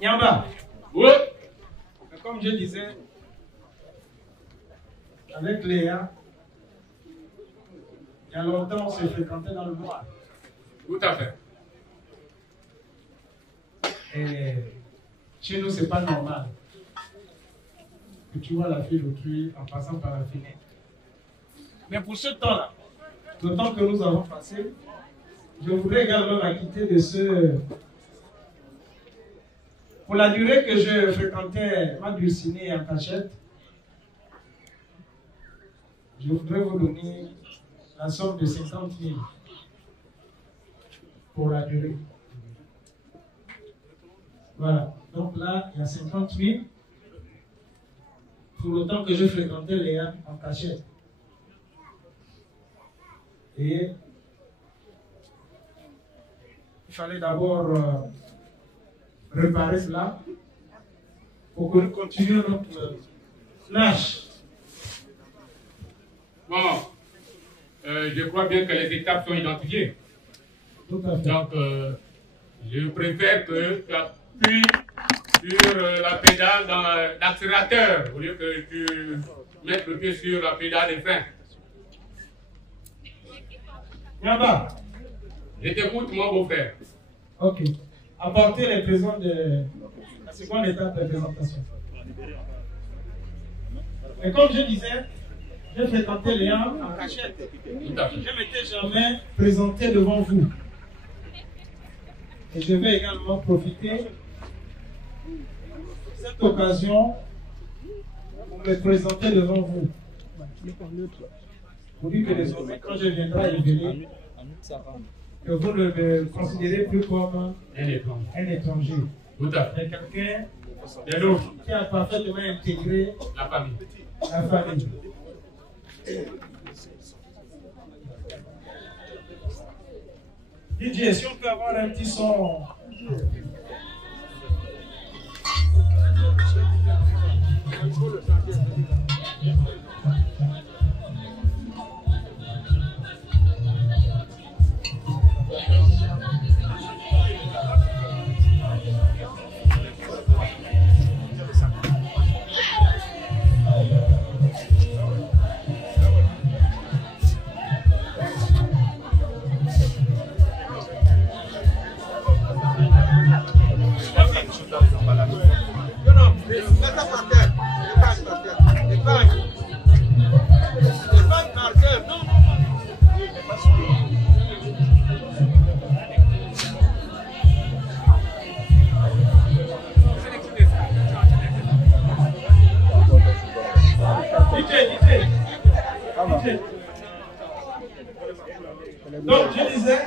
Nyamba. Oui. Comme je disais, avec Léa, Il y a longtemps, on se fréquentait dans le noir. Tout à fait. Et chez nous, ce n'est pas normal que tu vois la fille d'autrui en passant par la fenêtre. Mais pour ce temps-là, le temps que nous avons passé, je voudrais également m'acquitter de ce... Pour la durée que je fréquentais ma dulcinée en cachette, je voudrais vous donner la somme de 50 000 pour la durée. Voilà. Donc là, il y a 50 000 pour le temps que je fréquentais Léa en cachette. Et il fallait d'abord réparer cela pour que nous continuions notre marche. Bon, je crois bien que les étapes sont identifiées. Tout à fait. Donc, je préfère que tu appuies sur la pédale dans l'accélérateur au lieu que tu mettes le pied sur la pédale des freins. Yamba. Je t'écoute, mon beau-frère. Ok. Apportez les présents de la seconde étape de présentation. Et comme je disais, je fréquentais Léa en cachette. Je ne m'étais jamais présenté devant vous. Et je vais également profiter de cette occasion pour me présenter devant vous. Pour dire que désormais, quand je viendrai à Yvelines, que vous ne me considérez plus comme un étranger. Mais quelqu'un qui a parfaitement intégré la famille. La famille. DJ, si on peut avoir un petit son. Donc, je disais.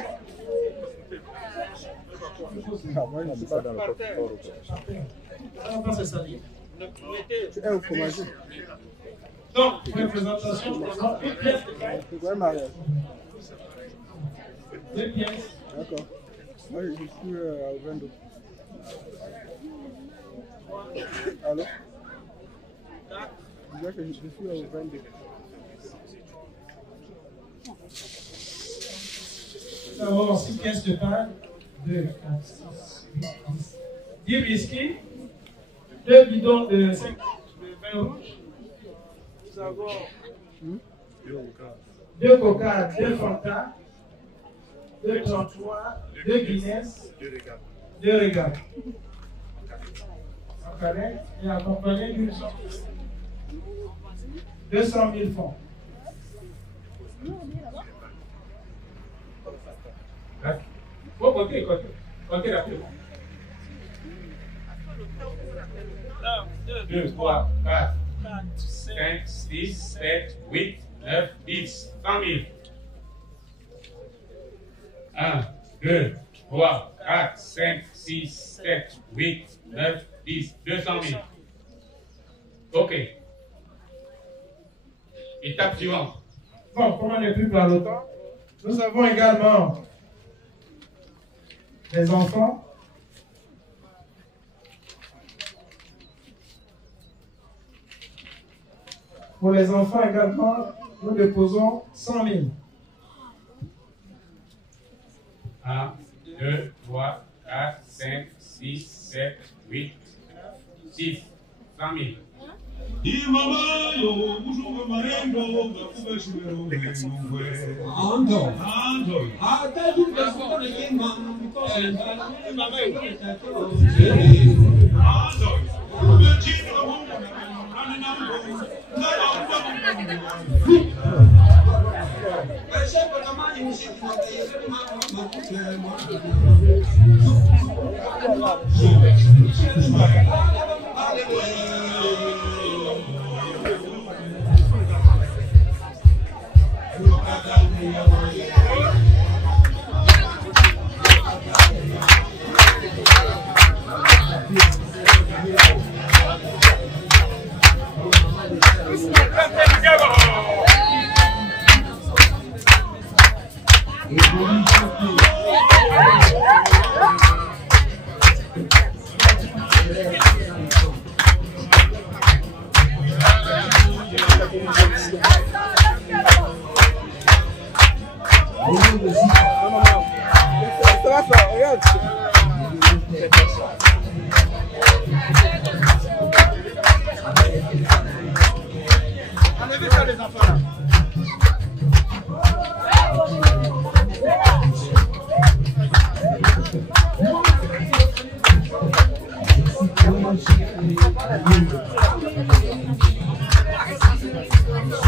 Donc, pour les présentations, une pièce de pain. Deux pièces. D'accord. Moi, je suis au 22. Allô? Je disais que je suis au 22. Nous avons 6 pièces de pain, 2, 4, 6, 8, 10, 10 biscuits, 2 bidons de 5 de vin rouge. Nous avons 2 Coca, 2 Fanta, 2 33, 2 Guinness, 2 régates. Et accompagné d'une somme de 200 000 francs. Faut compter rapidement. 2, 3, 4, 5, 6, 7, 8, 9, 10, 100 000. 1, 2, 3, 4, 5, 6, 7, 8, 9, 10, 200 000. Ok. Étape suivante. Bon, comme on n'est plus par le temps, nous avons également les enfants. Pour les enfants également, nous déposons 100 000. 1, 2, 3, 4, 5, 6, 7, 8, 10, 100 000.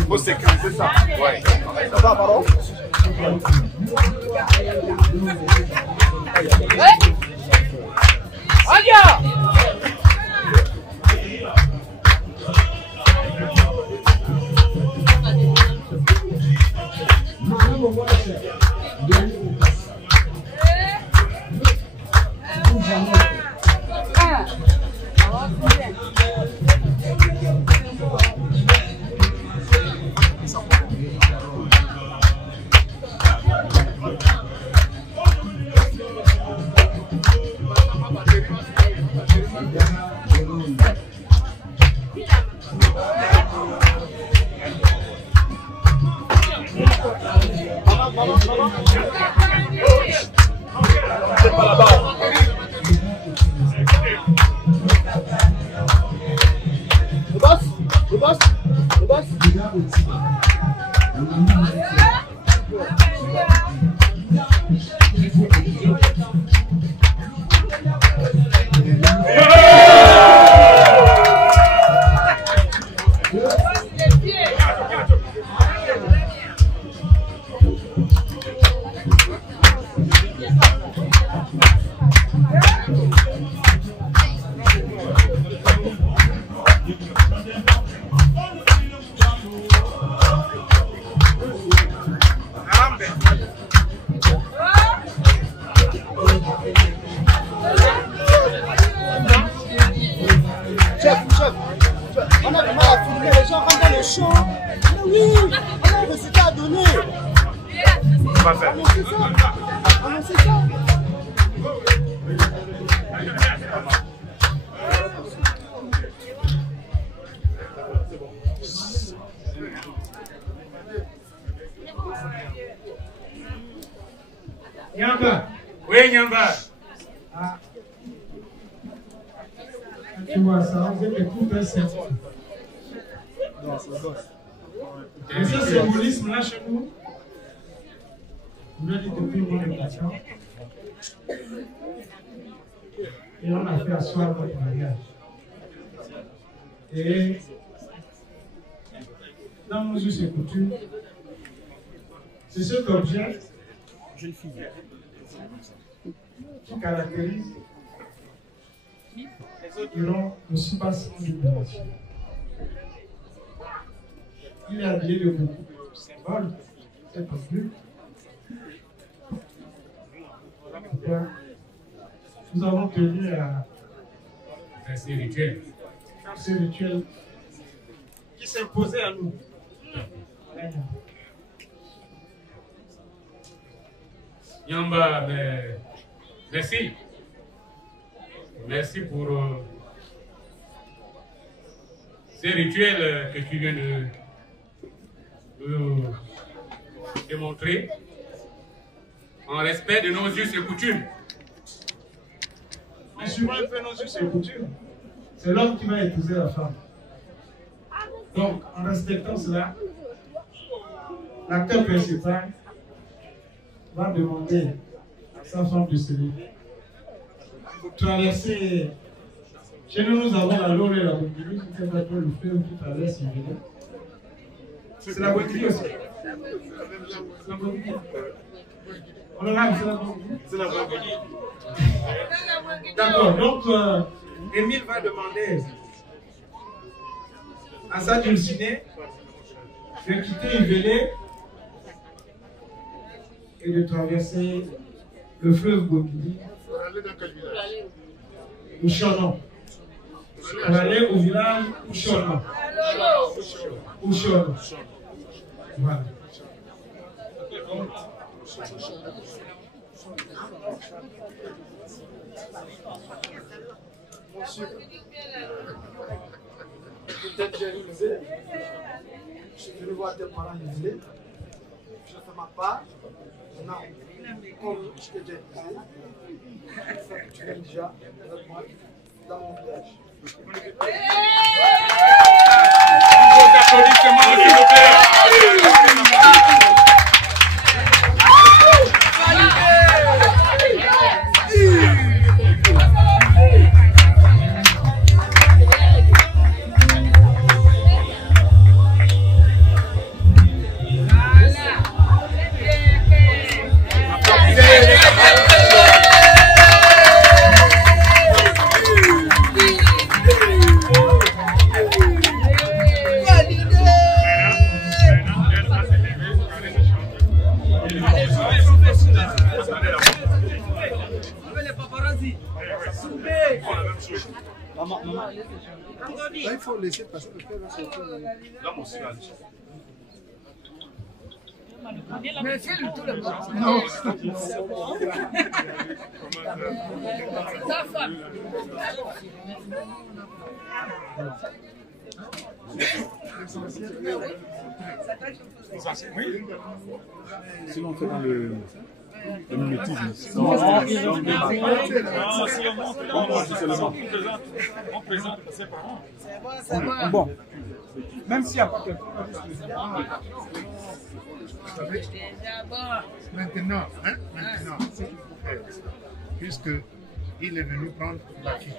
Faut sécuriser ça. Ouais. Ça va, pardon? On a du mal à filmer les gens pendant le show. Mais oui, on a un résultat à donner. Annoncez ça. Annoncez ça. Nyamba. Oui, Nyamba. Ah. Tu vois ça, vous êtes tout un cercle. Non, c'est le boss. Et ce symbolisme-là chez nous, on a dit depuis mon éducation. Et on a fait asseoir notre mariage. Et dans nos us et coutumes, c'est cet objet qui caractérise durant le soubassement de libération. Il est habillé de beaucoup de symboles, cet objet. Nous avons tenu à faire ces rituels. Faire ces rituels qui s'imposaient à nous. Nyamba, merci. Merci pour ces rituels que tu viens de démontrer en respect de nos us et coutumes. Mais souvent, il fait nos us et coutumes. C'est l'homme qui va épouser la femme. Donc, en respectant cela, l'acteur principal va demander à sa femme de se lever. Traverser. Chez nous, nous avons la Lore et la Bongili, qui fait battre le fleuve qui traverse une ville. C'est la Bongili aussi. C'est la Bongili. On en a, c'est la Bongili. C'est la Bongili. D'accord, donc Émile va demander à sa dulcinée de quitter Ivelé et de traverser le fleuve Bongili. Ouchonon. On va aller au village Ouchonon. Ouchonon. Voilà. Peut-être j'ai réalisé. Je vais voir tes parents réaliser. Je fais ma part. Maintenant, comme je t'ai déjà dit, tu viens déjà avec moi dans mon village. Là, il faut laisser passer le père. Là, mon silence. Mais filme tout le monde. Non. C'est bon. Ta femme. Oui. Sinon, on fait dans le mimétisme. On présente ses parents. C'est bon. Bon. Même s'il n'y a pas quelqu'un. Maintenant, ce qu'il faut faire, puisque il est venu prendre la fille.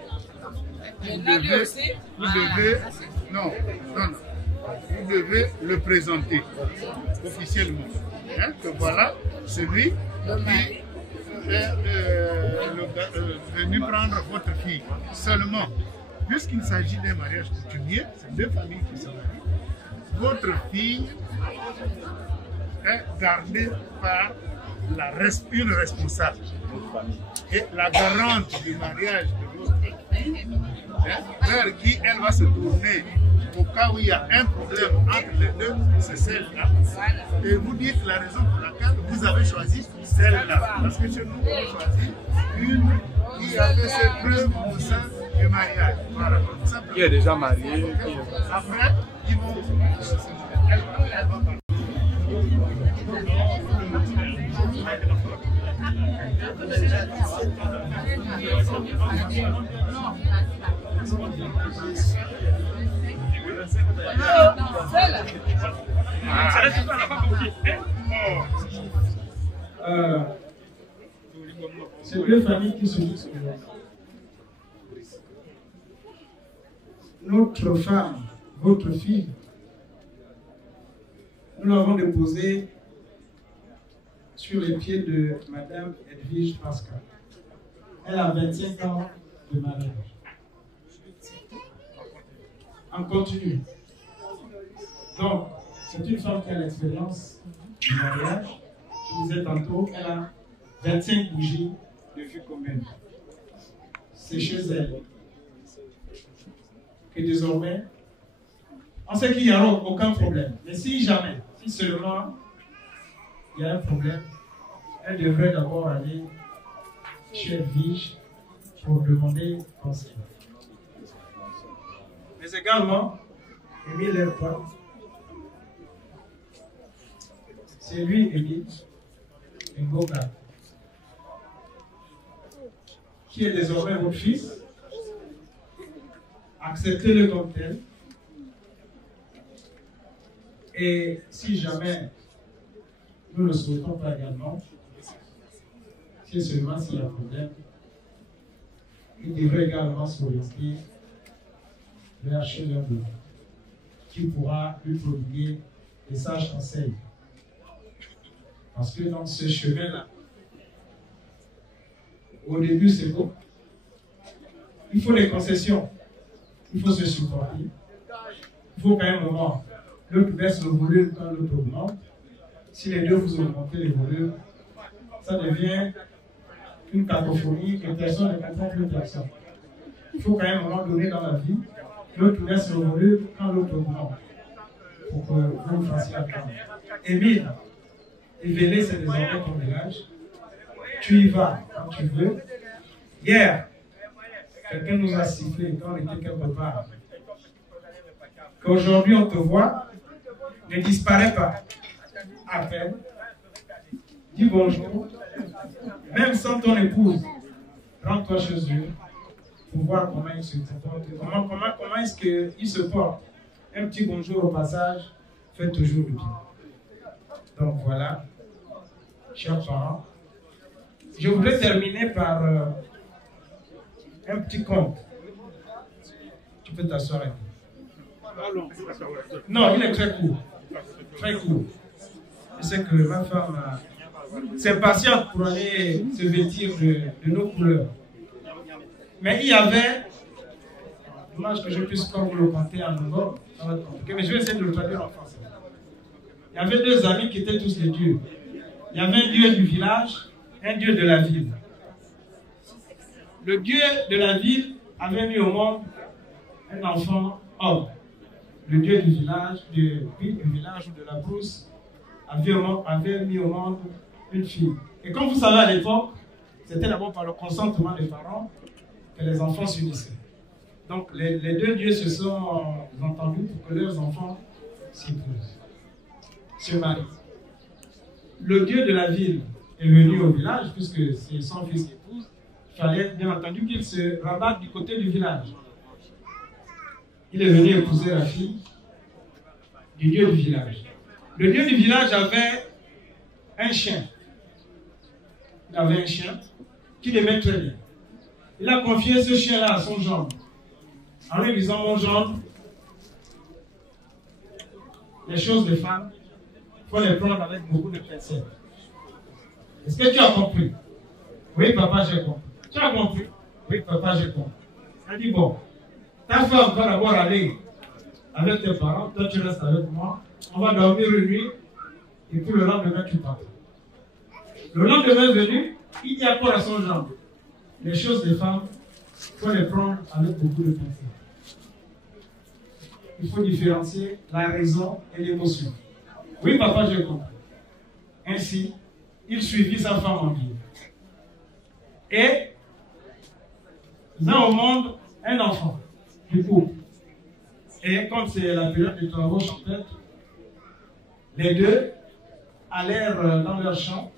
Vous devez le présenter officiellement. Hein, que voilà celui qui est venu prendre votre fille. Seulement, puisqu'il s'agit d'un mariage coutumier, c'est deux familles qui se marient, votre fille est gardée par une responsable. Et la garante du mariage de votre fille, vers qui elle va se tourner au cas où il y a un problème entre les deux, c'est celle-là. Et vous dites la raison pour laquelle vous avez choisi celle-là. Parce que chez nous, on a choisi une qui a fait ses preuves au sein du mariage. Voilà. Qui est déjà marié. Après, ils vont. Elle va partir. C'est deux familles qui se disent notre femme, votre fille, nous l'avons déposée sur les pieds de Madame Edwige Pascal. Elle a 25 ans de mariage. En continu. Donc, c'est une femme qui a l'expérience du mariage. Je disais tantôt, elle a 25 bougies depuis combien? C'est chez elle. Et désormais, on sait qu'il n'y aura aucun problème. Mais si jamais, si seulement il y a un problème, elle devrait d'abord aller chez Edwige pour demander conseil. Mais également, Émile Lerpois, c'est lui, Émile Ngoga, qui est désormais votre fils. Acceptez-le comme tel. Et si jamais nous ne le souhaitons pas également, c'est seulement s'il y a un problème, il devrait également s'orienter vers chez l'un d'eux, qui pourra lui prodiguer des sages conseils. Parce que dans ce chemin-là, au début c'est beau, il faut des concessions, il faut se supporter, il faut qu'à un moment, l'autre baisse le volume quand l'autre augmente. Si les deux vous augmentez les volumes, ça devient une cacophonie que personne ne comprend plus personne. Il faut qu'à un moment donné dans la vie, l'autre laisse le volume quand l'autre augmente, pour que vous fassiez attendre. Émile, Évélé, c'est désormais ton village. Tu y vas quand tu veux. Hier, quelqu'un nous a sifflé quand on était quelque part. Qu'aujourd'hui on te voit, ne disparaît pas. Appelle, dis bonjour, même sans ton épouse, rends-toi chez eux pour voir comment il se comporte, comment est-ce qu'il se porte. Un petit bonjour au passage fait toujours du bien. Donc voilà, chers parents, je voudrais terminer par un petit conte. Tu peux t'asseoir. Non, il est très court. Très court. Je sais que ma femme s'impatiente pour aller se vêtir de nos couleurs. Mais il y avait, dommage que je puisse pas vous le conter en nouveau, ça va être compliqué, mais je vais essayer de le traduire en français. Il y avait deux amis qui étaient tous des dieux. Il y avait un dieu du village, un dieu de la ville. Le dieu de la ville avait mis au monde un enfant homme. Le dieu du village, du village ou de la brousse, avait mis au monde une fille. Et comme vous savez à l'époque, c'était d'abord par le consentement des parents que les enfants s'unissaient. Donc les deux dieux se sont entendus pour que leurs enfants s'épousent, se marient. Le dieu de la ville est venu au village, puisque c'est son fils épouse, il fallait bien entendu qu'il se rabatte du côté du village. Il est venu épouser la fille du dieu du village. Le dieu du village avait un chien. Il avait un chien qu'il aimait très bien. Il a confié ce chien-là à son gendre. En lui disant, mon gendre, les choses des femmes, il faut les prendre avec beaucoup de pincettes. Est-ce que tu as compris? Oui, papa, j'ai compris. Tu as compris? Oui, papa, j'ai compris. Elle dit, bon, ta femme va d'abord aller avec tes parents, toi tu restes avec moi, on va dormir une nuit, et puis le lendemain tu pars. Le lendemain venu, il dit encore à son gendre, les choses des femmes, il faut les prendre avec beaucoup de pincettes. Il faut différencier la raison et l'émotion. Oui, papa, j'ai compris. Ainsi, il suivit sa femme en vie. Et, ils ont au monde un enfant, du couple. Et comme c'est la période des travaux champêtres, les deux allèrent dans leur champ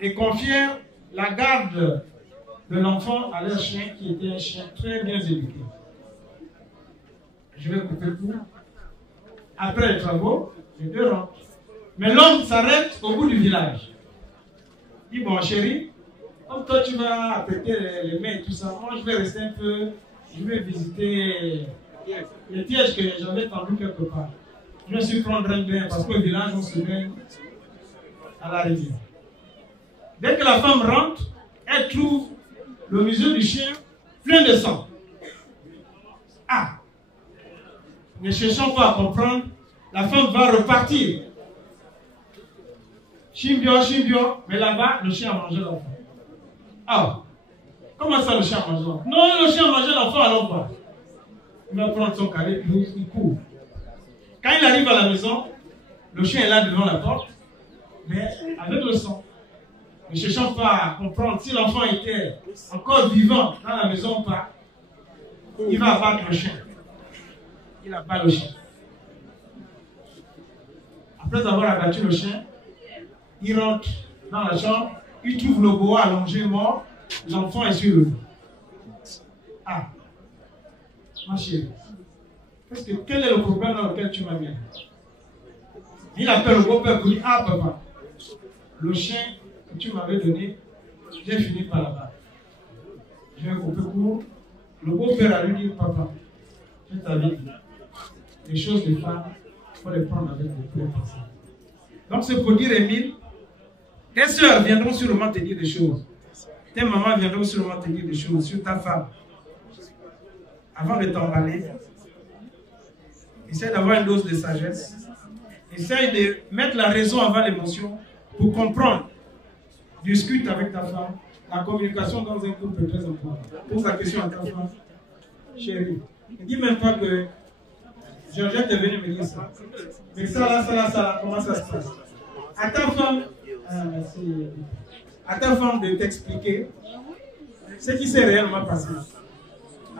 et confièrent la garde de l'enfant à leur chien qui était un chien très bien éduqué. Je vais couper le coup. Après les travaux, les deux rentrent. Mais l'homme s'arrête au bout du village. Il dit, bon chéri, comme toi tu vas apprêter les mains et tout ça, moi je vais rester un peu, je vais visiter les pièges que j'avais tendus quelque part. Je vais suis prendre un bain parce qu'au village on se baigne à la rivière. Dès que la femme rentre, elle trouve le museau du chien plein de sang. Ah! Ne cherchons pas à comprendre, la femme va repartir. Chimbio, chimbio, mais là-bas, le chien a mangé l'enfant. Ah! Comment ça le chien a mangé l'enfant? Non, le chien a mangé l'enfant, alors pas. Il va prendre son carré, il court. Quand il arrive à la maison, le chien est là devant la porte, mais avec le sang. Ne cherchons pas à comprendre si l'enfant était encore vivant dans la maison ou pas. Il va abattre le chien. Il abat le chien. Après avoir abattu le chien, il rentre dans la chambre, il trouve le boa allongé mort, l'enfant est sur le lit. Ah, ma chérie, quel est le problème dans lequel tu m'as mis? Il appelle le beau-père pour dire, ah papa, le chien que tu m'avais donné, j'ai fini par là-bas. Je vais couper court. Le beau-père a lui dit, papa, je t'avais dit, les choses des femmes, il faut les prendre avec le plus pensées. Donc c'est pour dire, Émile, tes soeurs viendront sûrement te dire des choses. Tes mamans viendront sûrement te dire des choses sur ta femme. Avant de t'emballer, essaye d'avoir une dose de sagesse. Essaye de mettre la raison avant l'émotion pour comprendre. Discute avec ta femme. La communication dans un couple est très importante. Pose la question à ta femme. Chérie, ne dis même pas que Georgette est venue me dire ça. Mais ça là, comment ça se passe? À ta femme, à ta femme de t'expliquer ce qui s'est réellement passé.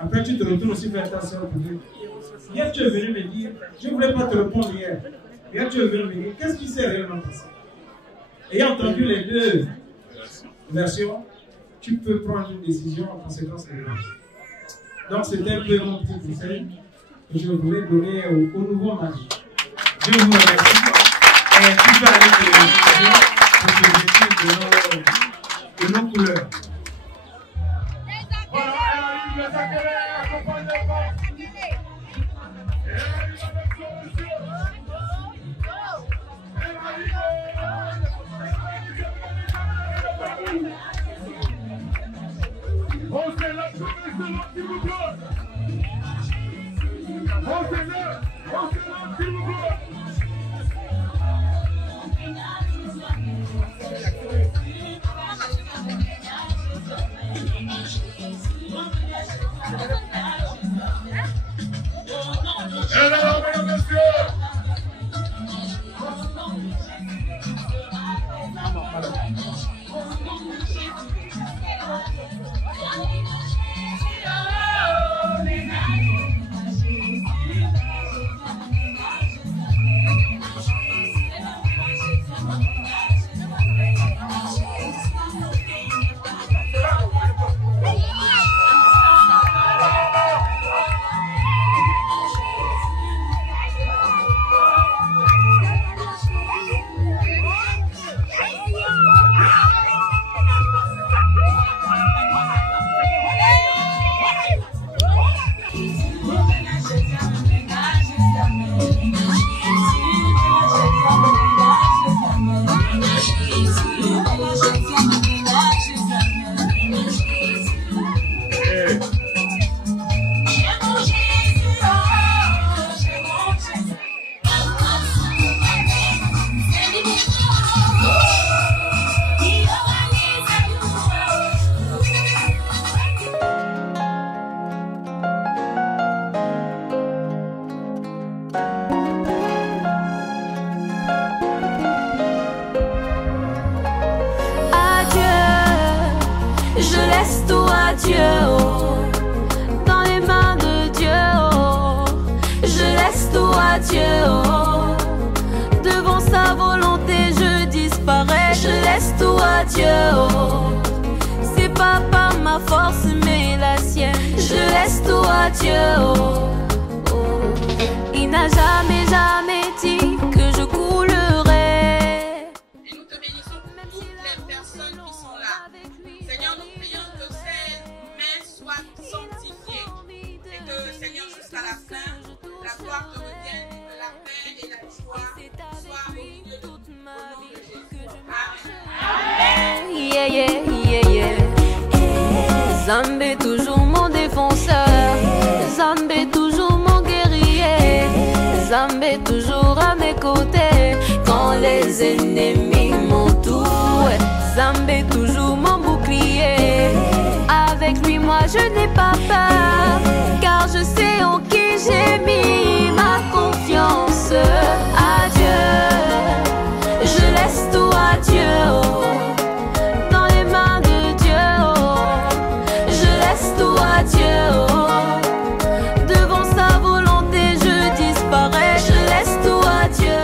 Après, tu te retournes aussi vers ta soeur pour dire, hier tu es venu me dire, je ne voulais pas te répondre hier. Hier tu es venu me dire, qu'est-ce qui s'est réellement passé? Ayant entendu les deux versions, tu peux prendre une décision en conséquence de l'autre. Donc c'était un peu mon petit conseil que je voulais donner au nouveau mari. Je vous remercie. Et tu peux aller te de nos couleurs. Zambé toujours mon défenseur, Zambé toujours mon guerrier, Zambé toujours à mes côtés quand les ennemis m'entourent, Zambé toujours mon bouclier. Avec lui moi je n'ai pas peur, car je sais en qui j'ai mis ma confiance. Adieu, je laisse tout à Dieu. Devant sa volonté je disparais, je laisse tout à Dieu.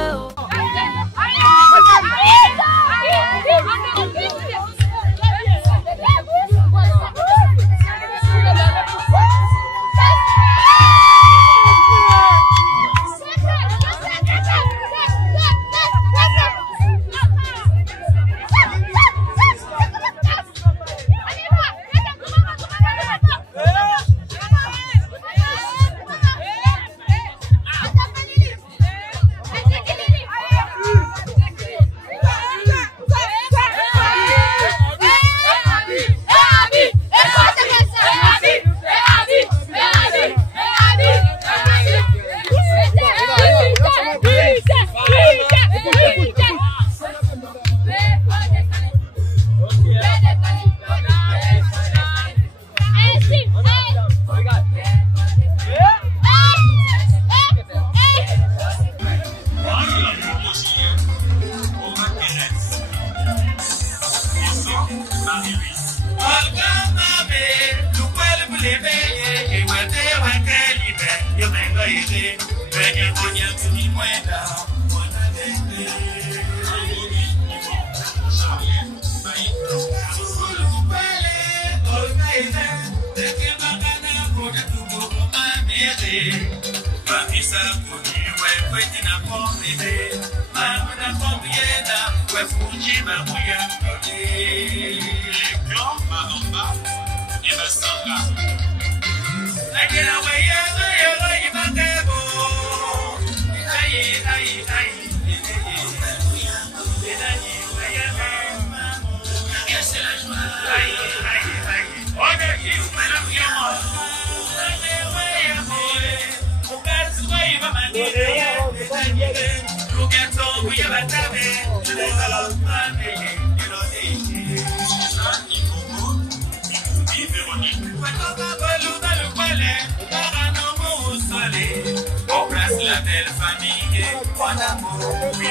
aire, venye moja tulimwenda, mwana dende. Mamisa kuniwe kwenye na pomide, mama na pombieda, wefunji mamuya kode. Kyo mahomba, ibasonga. Nagina weye ibangebo. Ayi. La belle famille, mon amour, oui,